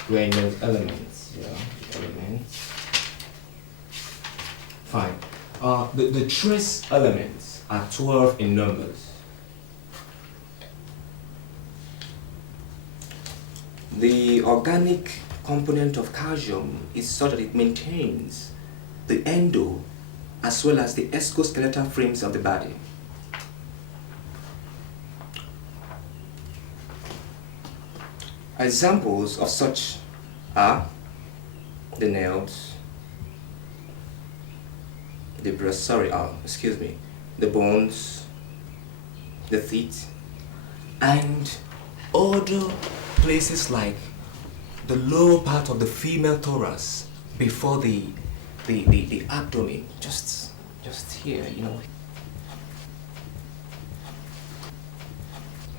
We're in those elements, elements. Fine. The trace elements are 12 in numbers. The organic component of calcium is such that it maintains the endo as well as the exoskeletal frames of the body. Examples of such are the nails, the the bones, the teeth, and other places like the lower part of the female thorax before the abdomen, just here, you know.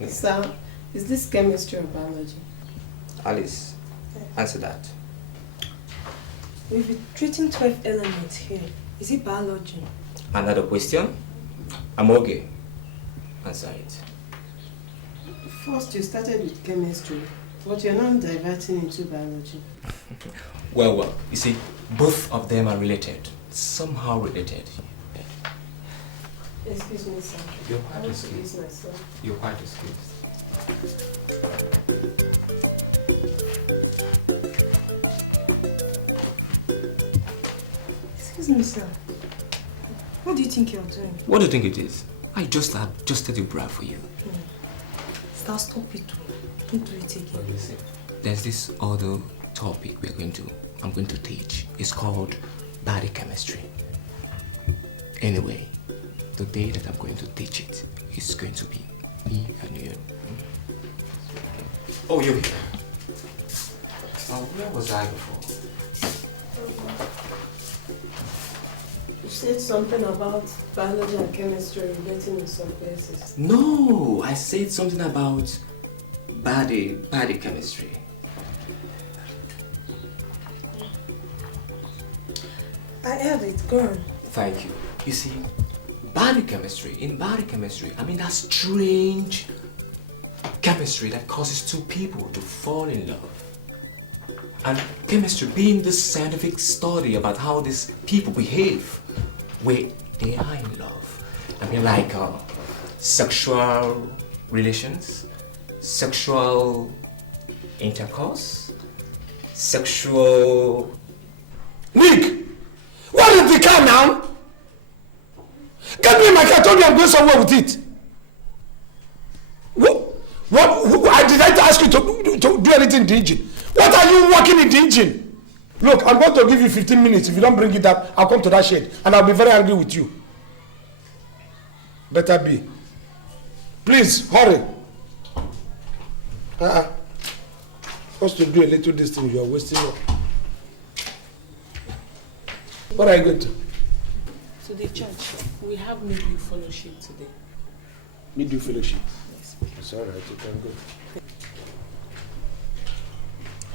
Sir, is this chemistry or biology? Alice, answer that. We'll be treating 12 elements here. Is it biology? Another question? Amoge, answer it. First, you started with chemistry, but you're now diverting into biology. Well, you see, both of them are related, somehow related. Excuse me, sir. You're quite excused. You're quite excused. me, sir. What do you think you're doing? What do you think it is? I just adjusted your bra for you. Stop it. Don't do it again. There's this other topic I'm going to teach. It's called body chemistry. Anyway, the day that I'm going to teach it is going to be me and you. Oh, you. Where was I before? You said something about biology and chemistry relating in some places. No, I said something about body chemistry. I heard it. Go on. Thank you. You see, in body chemistry, I mean that strange chemistry that causes two people to fall in love. And chemistry being this scientific study about how these people behave when they are in love. I mean like sexual relations, sexual intercourse, sexual... Nick! What is the car now? Get me my car. I told you I'm going somewhere with it. What did I ask you to do anything in the engine? What are you working in the engine? Look, I'm going to give you 15 minutes. If you don't bring it up, I'll come to that shed and I'll be very angry with you. Better be. Please, hurry. Supposed to do a little this thing, you are wasting your... What are you going to? To the church. We have midweek fellowship today. Midweek fellowship? Yes. It's all right, you can go.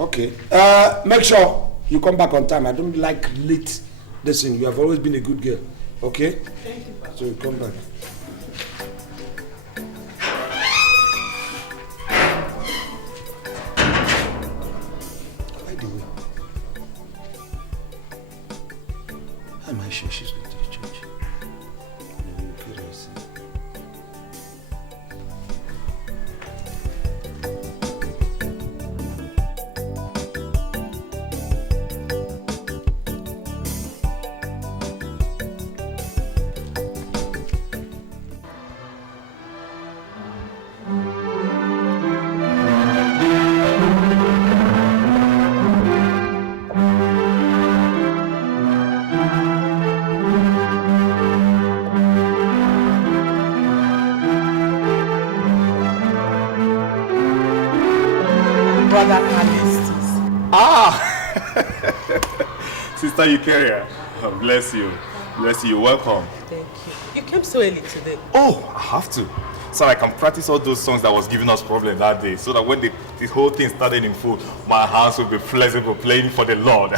Okay. Make sure you come back on time. I don't like late this thing. You have always been a good girl. Okay? Thank you, Papa. So you come back. By the way, how am I sure she's going to the church? Sister Eucharia, bless you. Bless you. Welcome. Thank you. You came so early today. Oh, I have to. So I can practice all those songs that was giving us problem that day. So that when the whole thing started in full, my hands will be flexible playing for the Lord.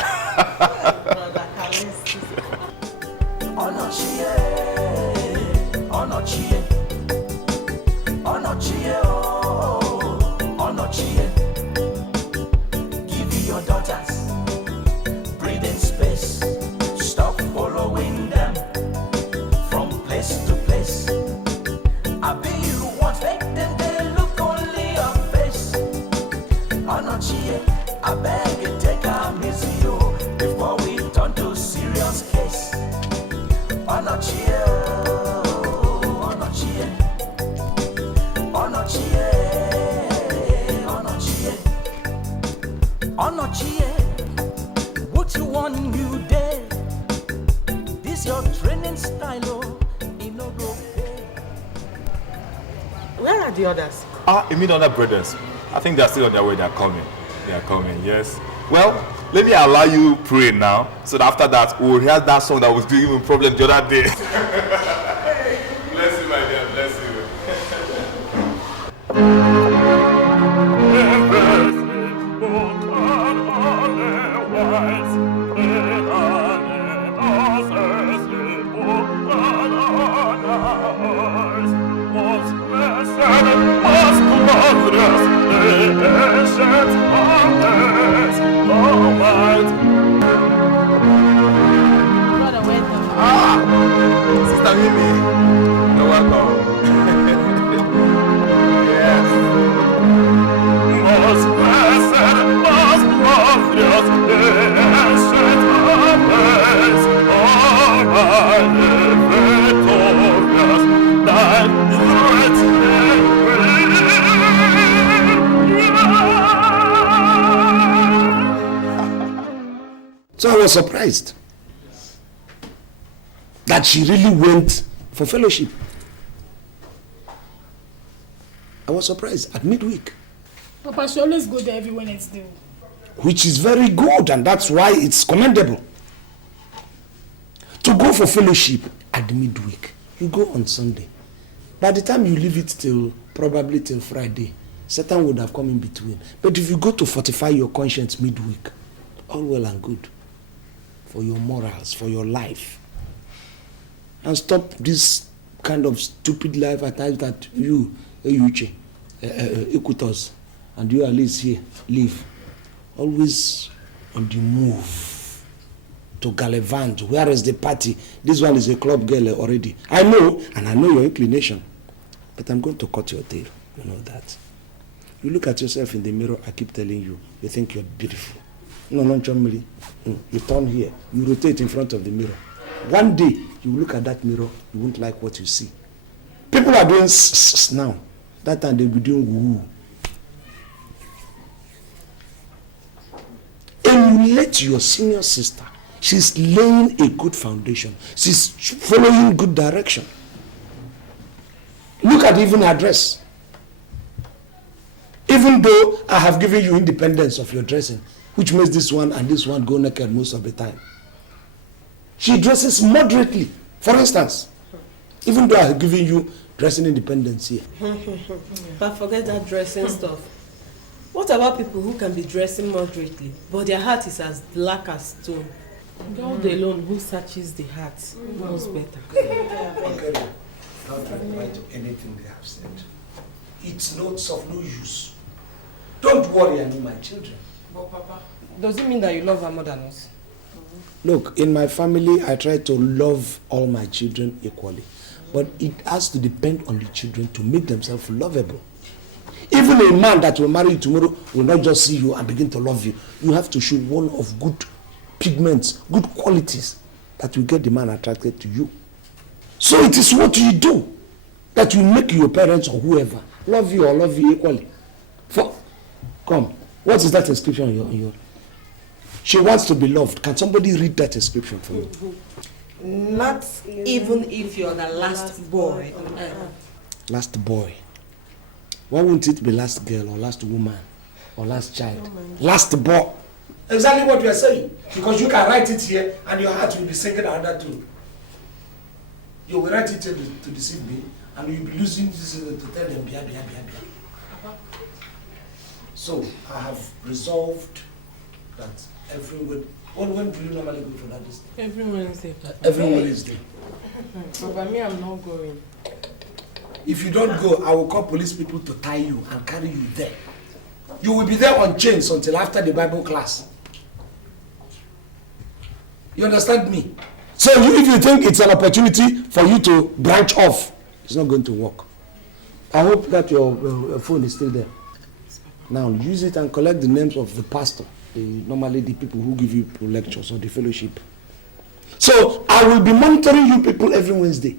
Give your daughters breathing space. Stop following them from place to place. I be you want fake them, they look only your face. I beg you take a easy before we turn to serious case. What you want new day? This your training style, no go pay. Where are the others? You mean other brothers? I think they're still on their way. They're coming. They are coming, yes. Well, let me allow you pray now, so that after that, we'll hear that song that was giving me problem the other day. Bless you, my dear. Bless you. Sister Mimi, you're welcome. Yes. Most blessed, most glorious, the ancient of days, So I was surprised that she really went for fellowship. I was surprised at midweek. Papa, she always go there every Wednesday. Which is very good, and that's why it's commendable. To go for fellowship at midweek, you go on Sunday. By the time you leave it probably till Friday, Satan would have come in between. But if you go to fortify your conscience midweek, all well and good. For your morals, for your life. And stop this kind of stupid life at times that you, Euche, Equitos, and you at least here, live. Always on the move to gallivant. Where is the party? This one is a club girl already. I know, and I know your inclination. But I'm going to cut your tail. You know that. You look at yourself in the mirror, I keep telling you, you think you're beautiful. No, John. You turn here, you rotate in front of the mirror. One day, you look at that mirror, you won't like what you see. People are doing now. That time they'll be doing woo. Emulate your senior sister. She's laying a good foundation. She's following good direction. Look at even her dress. Even though I have given you independence of your dressing, which makes this one and this one go naked most of the time. She dresses moderately. For instance, even though I have given you dressing independence here. But forget that dressing stuff. What about people who can be dressing moderately, but their heart is as black as stone? God alone who searches the heart knows better. Okay. Don't reply to anything they have said. It's not of no use. Don't worry, I know my children. But Papa, does it mean that you love her more than us? Look, in my family, I try to love all my children equally. But it has to depend on the children to make themselves lovable. Even a man that will marry you tomorrow will not just see you and begin to love you. You have to show one of good pigments, good qualities that will get the man attracted to you. So it is what you do that will make your parents or whoever love you or love you equally. Come, what is that inscription on your? She wants to be loved. Can somebody read that inscription for me? Not even if you're the last boy. Last boy. Why wouldn't it be last girl or last woman or last child? Last boy. Exactly what we are saying. Because you can write it here and your heart will be singing another tune. You will write it to deceive me and you'll be losing this to tell them bia. So I have resolved that every week. When do you normally go for that distance? Every Wednesday. Every Wednesday. But me, I'm not going. If you don't go, I will call police people to tie you and carry you there. You will be there on chains until after the Bible class. You understand me? So if you think it's an opportunity for you to branch off, it's not going to work. I hope that your phone is still there. Now use it and collect the names of the pastor. Normally the people who give you lectures or the fellowship. So I will be monitoring you people every Wednesday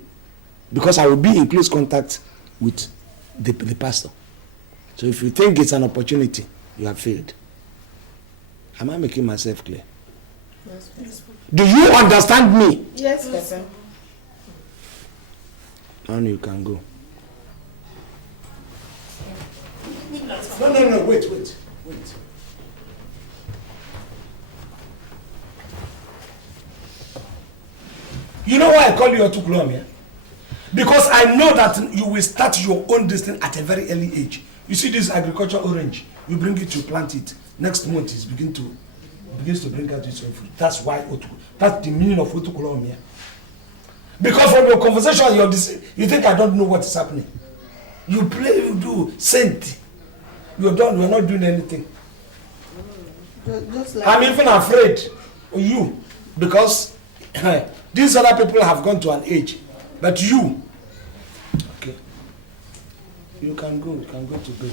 because I will be in close contact with the pastor. So if you think it's an opportunity, you have failed. Am I making myself clear? Yes. Do you understand me? Yes, Papa. Now you can go. No, wait. You know why I call you Otukulom here? Because I know that you will start your own destiny at a very early age. You see this agriculture orange, you bring it, you plant it. Next month it begins to bring out its own fruit. That's why that's the meaning of Otukulom here. Because from your conversation, you think I don't know what is happening. You play, you do, saint. You're done, you're not doing anything. Just like I'm even afraid of you because these other people have gone to an age. But you, okay, you can go to bed.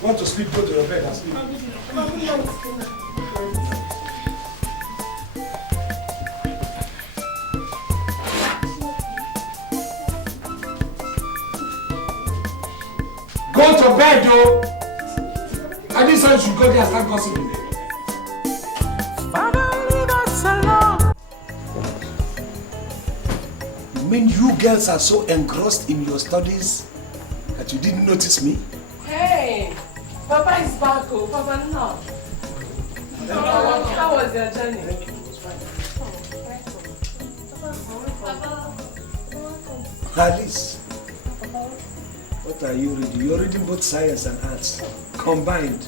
Want to sleep, go to your bed and sleep. Go to bed, though. I didn't say you should go there and start gossiping. Father, You mean you girls are so engrossed in your studies that you didn't notice me? Hey, Papa is back, oh, Papa now. How was your journey? Thank you, it was fine. Alice, what are you reading? You're reading both science and arts combined.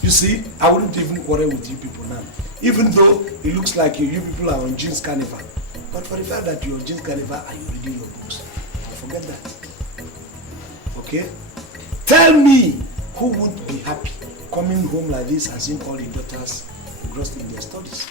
You see, I wouldn't even quarrel with you people now. Even though it looks like you people are on Jeans Carnival. But for the fact that you're on Jeans Carnival and you're reading your books, forget that. Okay? Tell me who would be happy coming home like this and seeing all your daughters engrossed in their studies.